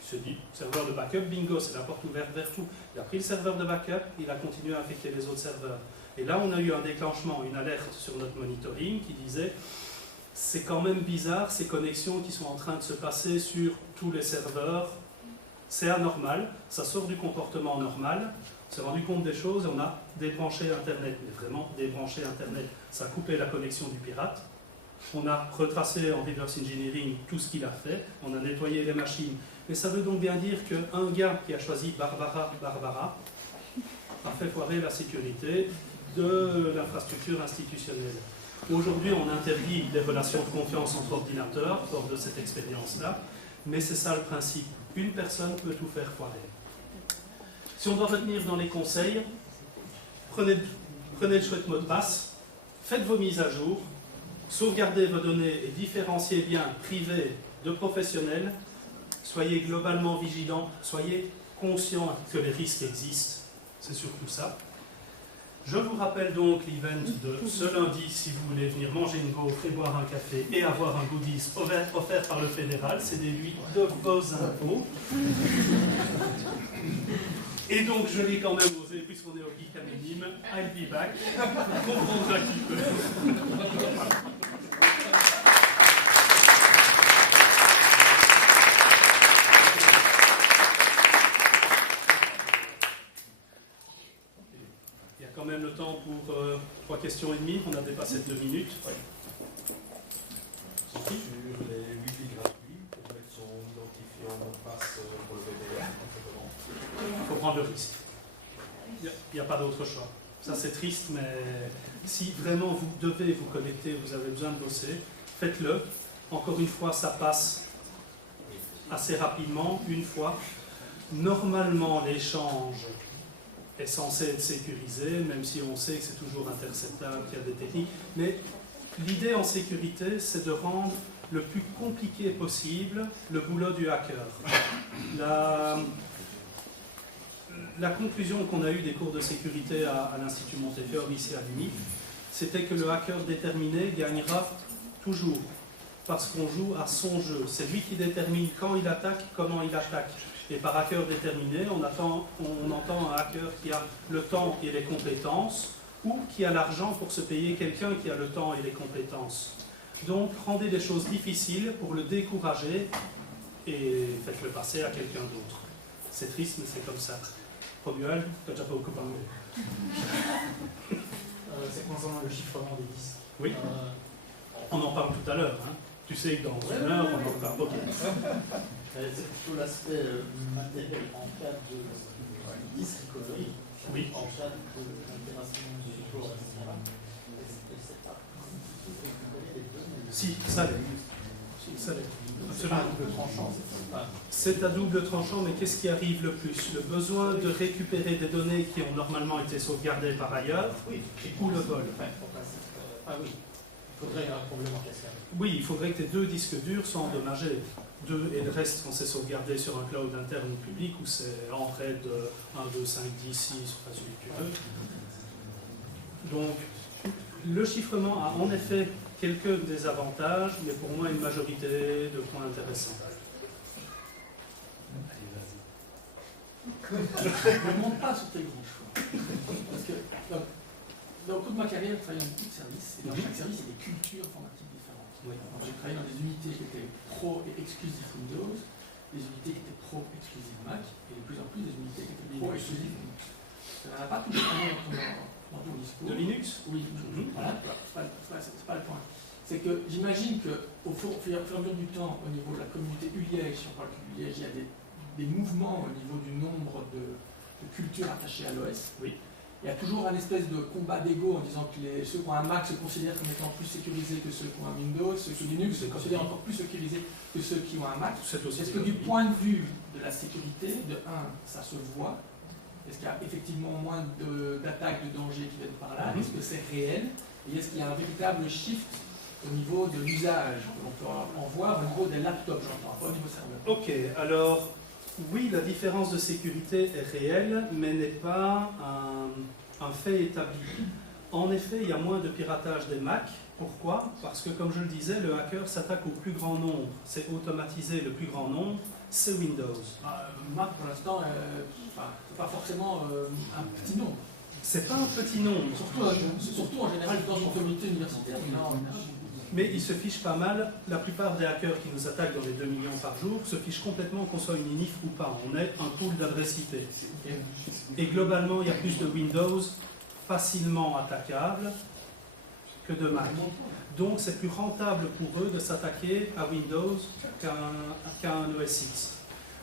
Il se dit, serveur de backup, bingo, c'est la porte ouverte vers tout. Il a pris le serveur de backup, il a continué à affecter les autres serveurs. Et là, on a eu un déclenchement, une alerte sur notre monitoring qui disait, c'est quand même bizarre ces connexions qui sont en train de se passer sur tous les serveurs. C'est anormal, ça sort du comportement normal. On s'est rendu compte des choses et on a débranché Internet, mais vraiment débranché Internet. Ça a coupé la connexion du pirate. On a retracé en reverse engineering tout ce qu'il a fait. On a nettoyé les machines. Mais ça veut donc bien dire qu'un gars qui a choisi Barbara a fait foirer la sécurité de l'infrastructure institutionnelle. Aujourd'hui, on interdit les relations de confiance entre ordinateurs, hors de cette expérience-là, mais c'est ça le principe. Une personne peut tout faire foirer. Si on doit retenir dans les conseils, prenez le chouette mot de passe, faites vos mises à jour, sauvegardez vos données et différenciez bien privé de professionnel, soyez globalement vigilants, soyez conscients que les risques existent, c'est surtout ça. Je vous rappelle donc l'event de ce lundi, si vous voulez venir manger une gaufre et boire un café et avoir un goodies offert par le fédéral, c'est déduit de vos impôts. Et donc je l'ai quand même osé, puisqu'on est au Geek Anonyme, I'll be back, pour comprendre un petit peu. Quand même le temps pour 3 questions et demie, on a dépassé 2 minutes. Ouais. Sur les Wi-Fi gratuits, pour mettre son identifiant mot de passe pour le VPN, il faut prendre le risque. Il n'y a pas d'autre choix. Ça c'est triste, mais si vraiment vous devez vous connecter, vous avez besoin de bosser, faites-le. Encore une fois, ça passe assez rapidement, une fois. Normalement, l'échange est censé être sécurisé, même si on sait que c'est toujours interceptable, qu'il y a des techniques. Mais l'idée en sécurité, c'est de rendre le plus compliqué possible le boulot du hacker. La conclusion qu'on a eue des cours de sécurité à l'Institut Montefiore, ici à l'UNIF, c'était que le hacker déterminé gagnera toujours, parce qu'on joue à son jeu. C'est lui qui détermine quand il attaque, comment il attaque. Et par hacker déterminé, on entend un hacker qui a le temps et les compétences, ou qui a l'argent pour se payer quelqu'un qui a le temps et les compétences. Donc, rendez les choses difficiles pour le décourager et faites-le passer à quelqu'un d'autre. C'est triste, mais c'est comme ça. Romuald, tu as déjà pas beaucoup parlé. C'est concernant le chiffrement des disques. Oui. On en parle tout à l'heure. Hein. Tu sais que dans une heure, on en parle. Ok. C'est plutôt l'aspect matériel en cas de disque recovery, oui. En cas d'altération du support, etc. Si, ça l'est. Si, ça l'est. C'est à double tranchant. C'est à double tranchant, mais qu'est-ce qui arrive le plus? Le besoin de récupérer des données qui ont normalement été sauvegardées par ailleurs, oui. ou le vol? Ah oui. Il faudrait un problème en cascade. Oui, il faudrait que tes 2 disques durs soient endommagés. 2 et le reste, quand c'est sauvegardé sur un cloud interne ou public, où c'est en RAID 1, 2, 5, 10, 6, enfin celui que tu veux. Donc, le chiffrement a en effet quelques désavantages, mais pour moi une majorité de points intéressants. Ne monte pas sur tes grands choix. Parce que dans toute ma carrière, j'ai travaillé dans beaucoup de services, et dans chaque service, il y a des cultures informatiques différentes. Oui. J'ai travaillé dans des unités qui étaient pro et exclusives Windows, des unités qui étaient pro exclusives Mac, et de plus en plus des unités qui étaient pro exclusives Linux. Ça n'a pas tout dépendant dans ton discours. De Linux? Oui, voilà, c'est pas le point. C'est que j'imagine qu'au fur et à mesure du temps, au niveau de la communauté ULiège, si on parle de ULiège, il y a des mouvements au niveau du nombre de cultures attachées à l'OS. Oui. Il y a toujours un espèce de combat d'ego en disant que ceux qui ont un Mac se considèrent comme étant plus sécurisés que ceux qui ont un Windows, ceux qui ont Linux se considèrent encore plus sécurisés que ceux qui ont un Mac. Est-ce que du point de vue de la sécurité, de 1, ça se voit? Est-ce qu'il y a effectivement moins d'attaques, de dangers qui viennent par là? Est-ce que c'est réel? Et est-ce qu'il y a un véritable shift au niveau de l'usage que l'on peut en voir au niveau des laptops, j'entends, pas au niveau serveur? Ok, alors oui, la différence de sécurité est réelle, mais n'est pas un fait établi. En effet, il y a moins de piratage des Mac. Pourquoi? Parce que, comme je le disais, le hacker s'attaque au plus grand nombre. C'est automatisé, le plus grand nombre, c'est Windows. Mac, pour l'instant, c'est pas forcément un petit nombre. C'est pas un petit nombre. Surtout en général dans une communauté universitaire. Mais ils se fichent pas mal. La plupart des hackers qui nous attaquent dans les 2 millions par jour se fichent complètement qu'on soit une UNIF ou pas. On est un pool d'adresses IP. Et globalement, il y a plus de Windows facilement attaquables que de Mac. Donc c'est plus rentable pour eux de s'attaquer à Windows qu'à un OS X.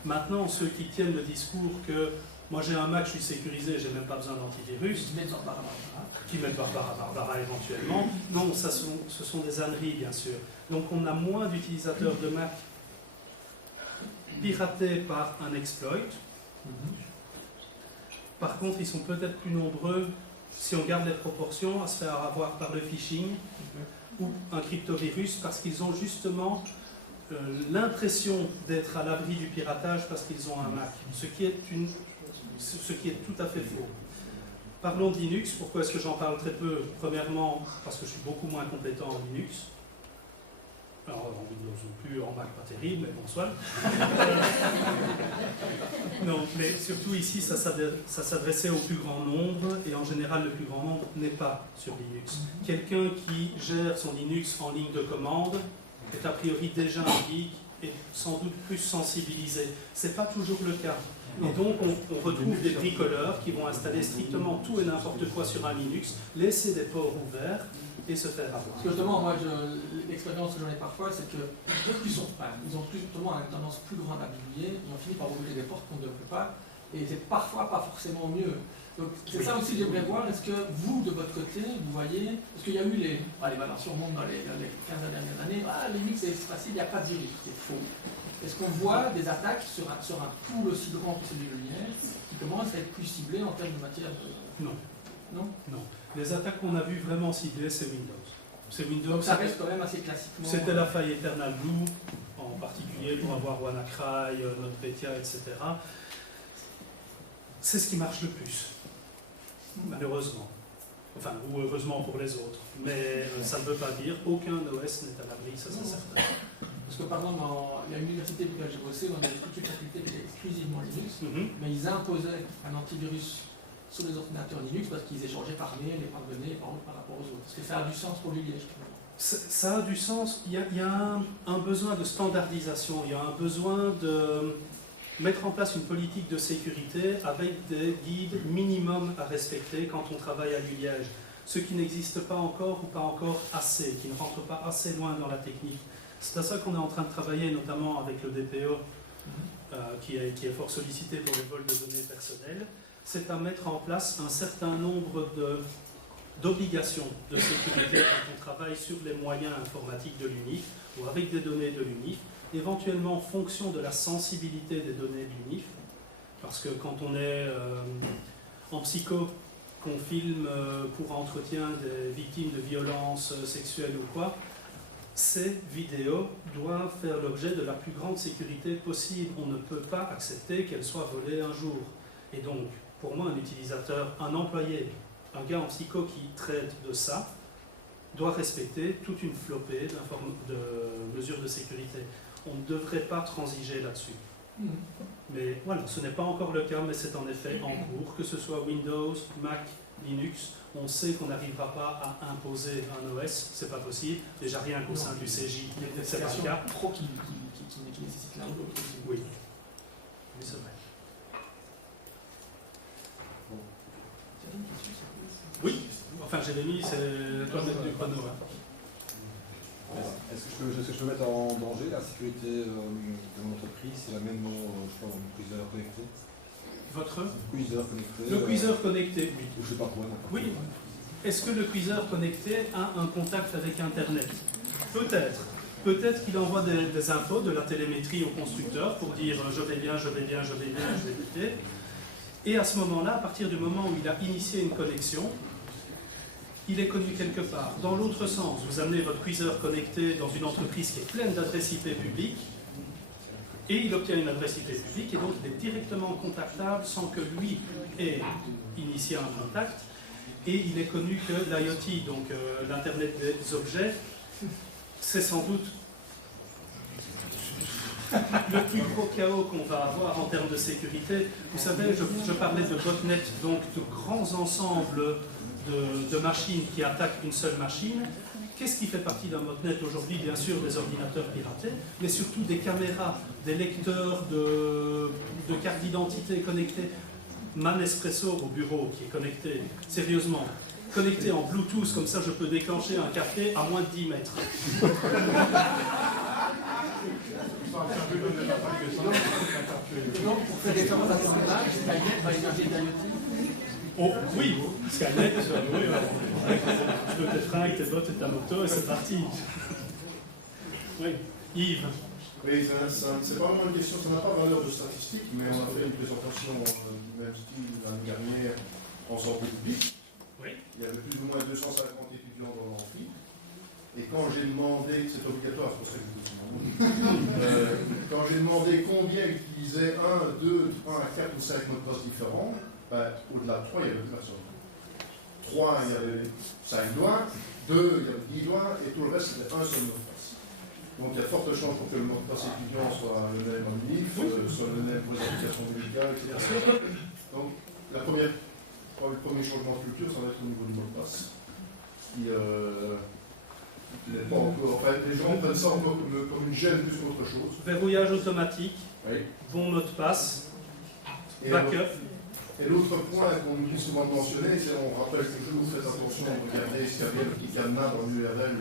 Maintenant, ceux qui tiennent le discours que moi j'ai un Mac, je suis sécurisé, j'ai même pas besoin d'antivirus, qui mettent Barbara éventuellement, non, ce sont des âneries bien sûr. Donc on a moins d'utilisateurs de Mac piratés par un exploit. Par contre, ils sont peut-être plus nombreux, si on garde les proportions, à se faire avoir par le phishing ou un cryptovirus, parce qu'ils ont justement l'impression d'être à l'abri du piratage parce qu'ils ont un Mac, ce qui est tout à fait faux. Parlons de Linux. Pourquoi est-ce que j'en parle très peu? Premièrement, parce que je suis beaucoup moins compétent en Linux. Alors, en Windows non plus, en Mac pas terrible, mais bon, soit. Non, mais surtout ici, ça s'adressait au plus grand nombre, et en général, le plus grand nombre n'est pas sur Linux. Quelqu'un qui gère son Linux en ligne de commande est a priori déjà un geek et sans doute plus sensibilisé. C'est pas toujours le cas. Et donc, on retrouve des bricoleurs qui vont installer strictement tout et n'importe quoi sur un Linux, laisser des ports ouverts et se faire avoir. Parce que justement, moi, l'expérience que j'en ai parfois, c'est que ils ont justement une tendance plus grande à bidouiller, ils ont fini par ouvrir des portes qu'on ne devrait pas, et c'est parfois pas forcément mieux. Donc, c'est ça aussi que j'aimerais voir. Est-ce que vous, de votre côté, vous voyez, parce qu'il y a eu les balances montent dans les 15 dernières années, Linux c'est facile, il n'y a pas de virus, c'est faux. Est-ce qu'on voit des attaques sur un pool aussi grand que celui de Liège qui commencent à être plus ciblés en termes de matière de... Non. Non. Les attaques qu'on a vues vraiment ciblées, c'est Windows. C'est Windows. Donc ça reste quand même assez classiquement... C'était la faille Eternal Blue, en particulier pour avoir WannaCry, NotPetya, etc. C'est ce qui marche le plus, malheureusement. Enfin, ou heureusement pour les autres. Mais ça ne veut pas dire qu'aucun OS n'est à l'abri, ça c'est certain. Parce que par exemple, dans l'université pour laquelle j'ai bossé, on avait toute une faculté qui était exclusivement Linux, mais ils imposaient un antivirus sur les ordinateurs Linux parce qu'ils échangeaient par mail et par données par rapport aux autres. Est-ce que ça a du sens pour lui, Ça a du sens. Il y a un besoin de standardisation, il y a un besoin de mettre en place une politique de sécurité avec des guides minimums à respecter quand on travaille à l'Uliège. Ce qui n'existe pas encore ou pas encore assez, qui ne rentre pas assez loin dans la technique. C'est à ça qu'on est en train de travailler, notamment avec le DPO, qui est fort sollicité pour les vols de données personnelles. C'est à mettre en place un certain nombre d'obligations de sécurité quand on travaille sur les moyens informatiques de l'UNIF ou avec des données de l'UNIF, éventuellement en fonction de la sensibilité des données de l'UNIF, parce que quand on est en psycho, qu'on filme pour entretien des victimes de violences sexuelles ou quoi, ces vidéos doivent faire l'objet de la plus grande sécurité possible. On ne peut pas accepter qu'elles soient volées un jour. Et donc, pour moi, un utilisateur, un employé, un gars en psycho qui traite de ça, doit respecter toute une flopée de mesures de sécurité. On ne devrait pas transiger là-dessus. Mais voilà, ce n'est pas encore le cas, mais c'est en effet en cours, que ce soit Windows, Mac, Linux. On sait qu'on n'arrivera pas à imposer un OS, c'est pas possible. Déjà rien qu'au sein du CJ, c'est pas le cas. Pro qui nécessite l'un ou l'autre. Oui, c'est vrai. Oui, enfin Jérémy, c'est toi mettre du chrono. Est-ce que je peux mettre en danger la sécurité de mon entreprise? C'est la même, je crois, mon cuiseur connecté. Votre cuiseur connecté. Le cuiseur connecté, oui. Ou je sais pas quoi. Oui. Est-ce que le cuiseur connecté a un contact avec Internet? Peut-être. Peut-être qu'il envoie des infos, de la télémétrie au constructeur pour dire je vais bien, je vais bien, je vais bien, je vais bien. Et à ce moment-là, à partir du moment où il a initié une connexion, il est connu quelque part. Dans l'autre sens, vous amenez votre cuiseur connecté dans une entreprise qui est pleine d'adresses IP publiques, et il obtient une adresse IP publique, et donc il est directement contactable sans que lui ait initié un contact, et il est connu que l'IoT, donc l'Internet des objets, c'est sans doute le plus gros chaos qu'on va avoir en termes de sécurité. Vous savez, je parlais de botnet, donc de grands ensembles de machines qui attaquent une seule machine. Qu'est-ce qui fait partie d'un botnet aujourd'hui? Bien sûr, des ordinateurs piratés, mais surtout des caméras, des lecteurs de cartes d'identité connectées. Man Espresso au bureau qui est connecté, sérieusement, connecté en Bluetooth, comme ça je peux déclencher un café à moins de 10 mètres. Donc, pour faire référence à cette image, Skynet va émerger d'IoT. Oh, oui, Skynet, oui, tu veux tes fringues, tes bottes et ta moto, et c'est parti. Oui, Yves. Oui, c'est pas vraiment une question, ça n'a pas valeur de statistique, mais on a fait une présentation du même style l'année dernière en santé publique. Oui. Il y avait plus ou moins 250 étudiants dans l'amphi. Et quand j'ai demandé, c'est obligatoire, c'est pour ça que je vous quand j'ai demandé combien utilisaient 1, 2, 3, 4 ou 5 mots de passe différents, ben, au-delà de 3, il y avait plus personne. 3, il y avait 5 doigts, 2, il y avait 10 doigts, et tout le reste, c'était un seul mot de passe. Donc il y a de fortes chances pour que le mot de passe étudiant soit le même en UNIF, soit le même pour les applications médicales, etc. Donc le premier changement de culture, ça va être au niveau du mot de passe. Qui n'est pas encore. Enfin, les gens prennent ça encore comme une gêne plus qu'autre chose. Verrouillage automatique, oui. Bon mot de passe, backup. Et l'autre point qu'on oublie souvent de mentionner, c'est qu'on rappelle toujours, faites attention, regardez s'il y a bien le petit cadenas dans l'URL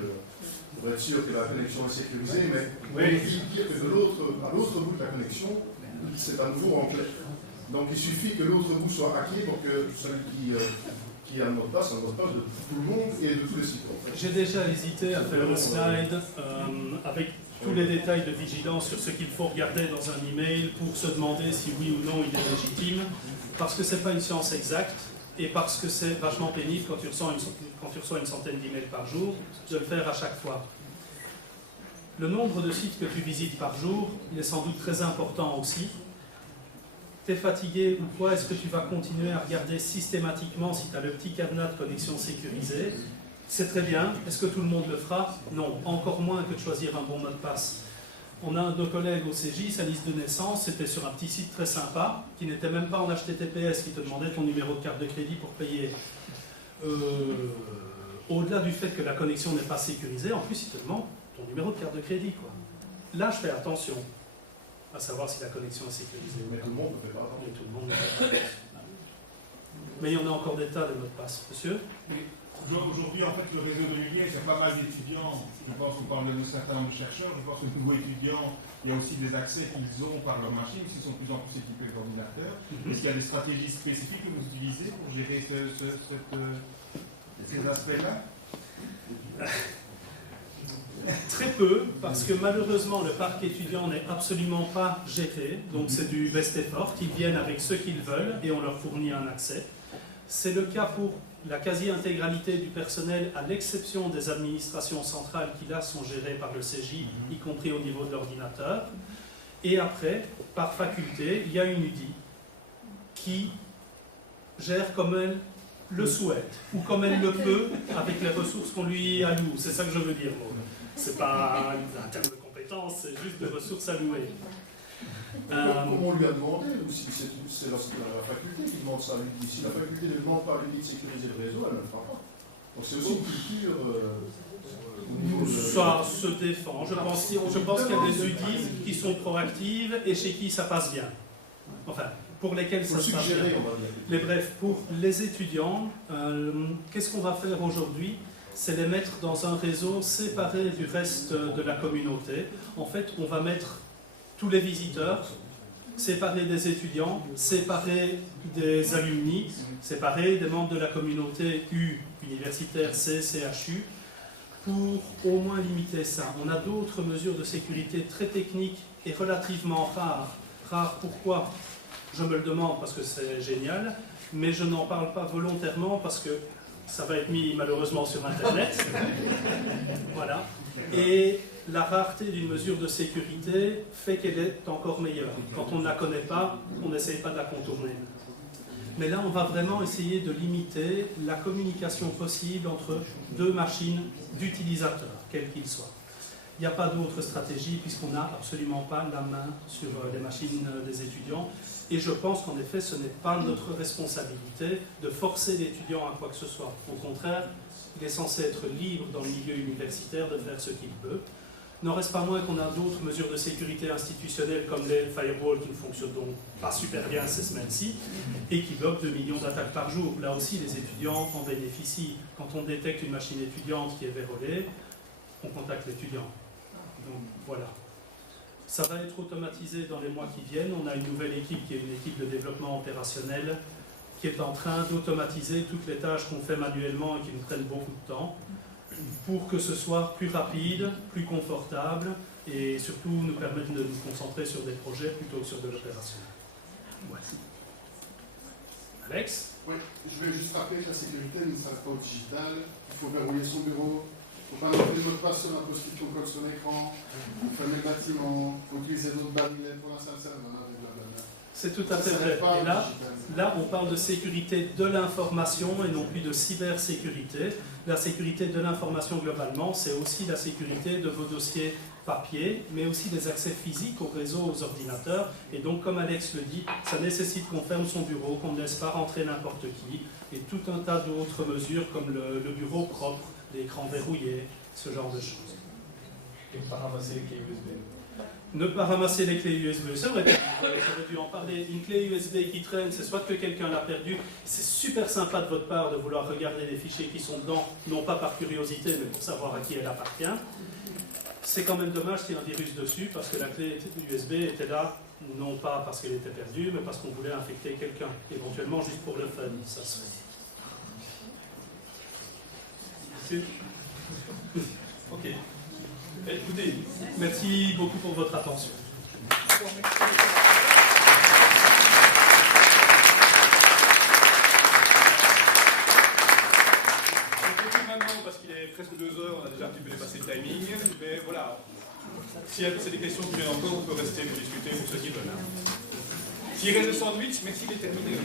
pour être sûr que la connexion est sécurisée, mais oui. On dit dire que à l'autre bout de la connexion, c'est à nouveau en clair. Donc il suffit que l'autre bout soit hacké pour que celui qui a un mot de passe de tout le monde et de tous les sites. J'ai déjà hésité à faire le slide avec tous les détails de vigilance sur ce qu'il faut regarder dans un email pour se demander si oui ou non il est légitime, parce que ce n'est pas une science exacte et parce que c'est vachement pénible quand tu reçois une centaine d'emails par jour de le faire à chaque fois. Le nombre de sites que tu visites par jour, il est sans doute très important aussi. Tu es fatigué ou quoi? Est-ce que tu vas continuer à regarder systématiquement si tu as le petit cadenas de connexion sécurisé? C'est très bien. Est-ce que tout le monde le fera? Non. Encore moins que de choisir un bon mot de passe. On a un de nos collègues au CJ, sa liste de naissance, c'était sur un petit site très sympa, qui n'était même pas en HTTPS, qui te demandait ton numéro de carte de crédit pour payer. Au-delà du fait que la connexion n'est pas sécurisée, en plus, il te demande ton numéro de carte de crédit, quoi. Là, je fais attention à savoir si la connexion est sécurisée. Mais tout le monde ne fait pas attention. Mais tout le monde ne fait pas attention. Mais il y en a encore des tas de mots de passe. Monsieur? Aujourd'hui, en fait, le réseau de l'UNIF, il y a pas mal d'étudiants. Je pense qu'on parle de certains nombre de chercheurs. Je pense que de nouveaux étudiants, il y a aussi des accès qu'ils ont par leur machine, s'ils sont de plus en plus équipés d'ordinateurs. Est-ce qu'il y a des stratégies spécifiques que vous utilisez pour gérer ces aspects-là? Très peu, parce que malheureusement le parc étudiant n'est absolument pas géré, donc c'est du best effort, ils viennent avec ce qu'ils veulent et on leur fournit un accès. C'est le cas pour la quasi-intégralité du personnel, à l'exception des administrations centrales qui là sont gérées par le CJ, y compris au niveau de l'ordinateur. Et après, par faculté, il y a une UDI qui gère comme elle le souhaite, ou comme elle le peut, avec les ressources qu'on lui alloue. C'est ça que je veux dire, Maud. C'est pas un terme de compétence, c'est juste des ressources allouées. Comme on lui a demandé, ou si c'est la faculté qui demande ça à l'UDI. Si la faculté ne demande pas à l'UDI de sécuriser le réseau, elle ne le fera pas. Donc c'est aussi une culture... Ça se défend. Je pense qu'il y a des UDI qui sont proactives et chez qui ça passe bien. Enfin, pour lesquels ça se passe bien. Mais bref, pour les étudiants, qu'est-ce qu'on va faire aujourd'hui? C'est les mettre dans un réseau séparé du reste de la communauté. En fait, on va mettre tous les visiteurs, séparés des étudiants, séparés des alumni, séparés des membres de la communauté U, universitaire C, CHU, pour au moins limiter ça. On a d'autres mesures de sécurité très techniques et relativement rares. Rares pourquoi? Je me le demande parce que c'est génial, mais je n'en parle pas volontairement parce que ça va être mis malheureusement sur Internet. Voilà. Et la rareté d'une mesure de sécurité fait qu'elle est encore meilleure. Quand on ne la connaît pas, on n'essaye pas de la contourner. Mais là, on va vraiment essayer de limiter la communication possible entre deux machines d'utilisateurs, quels qu'ils soient. Il n'y a pas d'autre stratégie puisqu'on n'a absolument pas la main sur les machines des étudiants. Et je pense qu'en effet, ce n'est pas notre responsabilité de forcer l'étudiant à quoi que ce soit. Au contraire, il est censé être libre dans le milieu universitaire de faire ce qu'il peut. N'en reste pas moins qu'on a d'autres mesures de sécurité institutionnelles comme les firewalls qui ne fonctionnent donc pas super bien ces semaines-ci et qui bloquent 2 millions d'attaques par jour. Là aussi, les étudiants en bénéficient. Quand on détecte une machine étudiante qui est verrouillée, on contacte l'étudiant. Donc voilà. Ça va être automatisé dans les mois qui viennent. On a une nouvelle équipe qui est une équipe de développement opérationnel qui est en train d'automatiser toutes les tâches qu'on fait manuellement et qui nous prennent beaucoup de temps pour que ce soit plus rapide, plus confortable et surtout nous permettre de nous concentrer sur des projets plutôt que sur de l'opérationnel. Ouais. Alex? Oui, je vais juste rappeler que la sécurité ne s'arrête pas au digital. Il faut verrouiller son bureau. Il ne faut pas mettre les mots de passe sur un post-it qu'on colle sur l'écran. Il faut fermer le bâtiment. Il faut utiliser d'autres barrières pour l'instant. C'est tout à fait vrai. Et là, on parle de sécurité de l'information et non plus de cybersécurité. La sécurité de l'information globalement, c'est aussi la sécurité de vos dossiers papier, mais aussi des accès physiques au réseau, aux ordinateurs. Et donc, comme Alex le dit, ça nécessite qu'on ferme son bureau, qu'on ne laisse pas rentrer n'importe qui, et tout un tas d'autres mesures comme le bureau propre, l'écran verrouillé, ce genre de choses. Et pas ramasser les clés USB. Ne pas ramasser les clés USB, c'est vrai, j'aurais dû en parler. Une clé USB qui traîne, c'est soit que quelqu'un l'a perdue, c'est super sympa de votre part de vouloir regarder les fichiers qui sont dedans, non pas par curiosité, mais pour savoir à qui elle appartient. C'est quand même dommage qu'il y ait un virus dessus, parce que la clé USB était là, non pas parce qu'elle était perdue, mais parce qu'on voulait infecter quelqu'un, éventuellement juste pour le fun, ça se fait. Ok. Écoutez, merci beaucoup pour votre attention. Maintenant, parce qu'il est presque 2 heures, on a déjà un petit peu dépassé le timing, mais voilà. Si c'est des questions qui viennent encore, on peut rester pour discuter pour ceux qui veulent. S'il reste le sandwich, merci d'être terminé.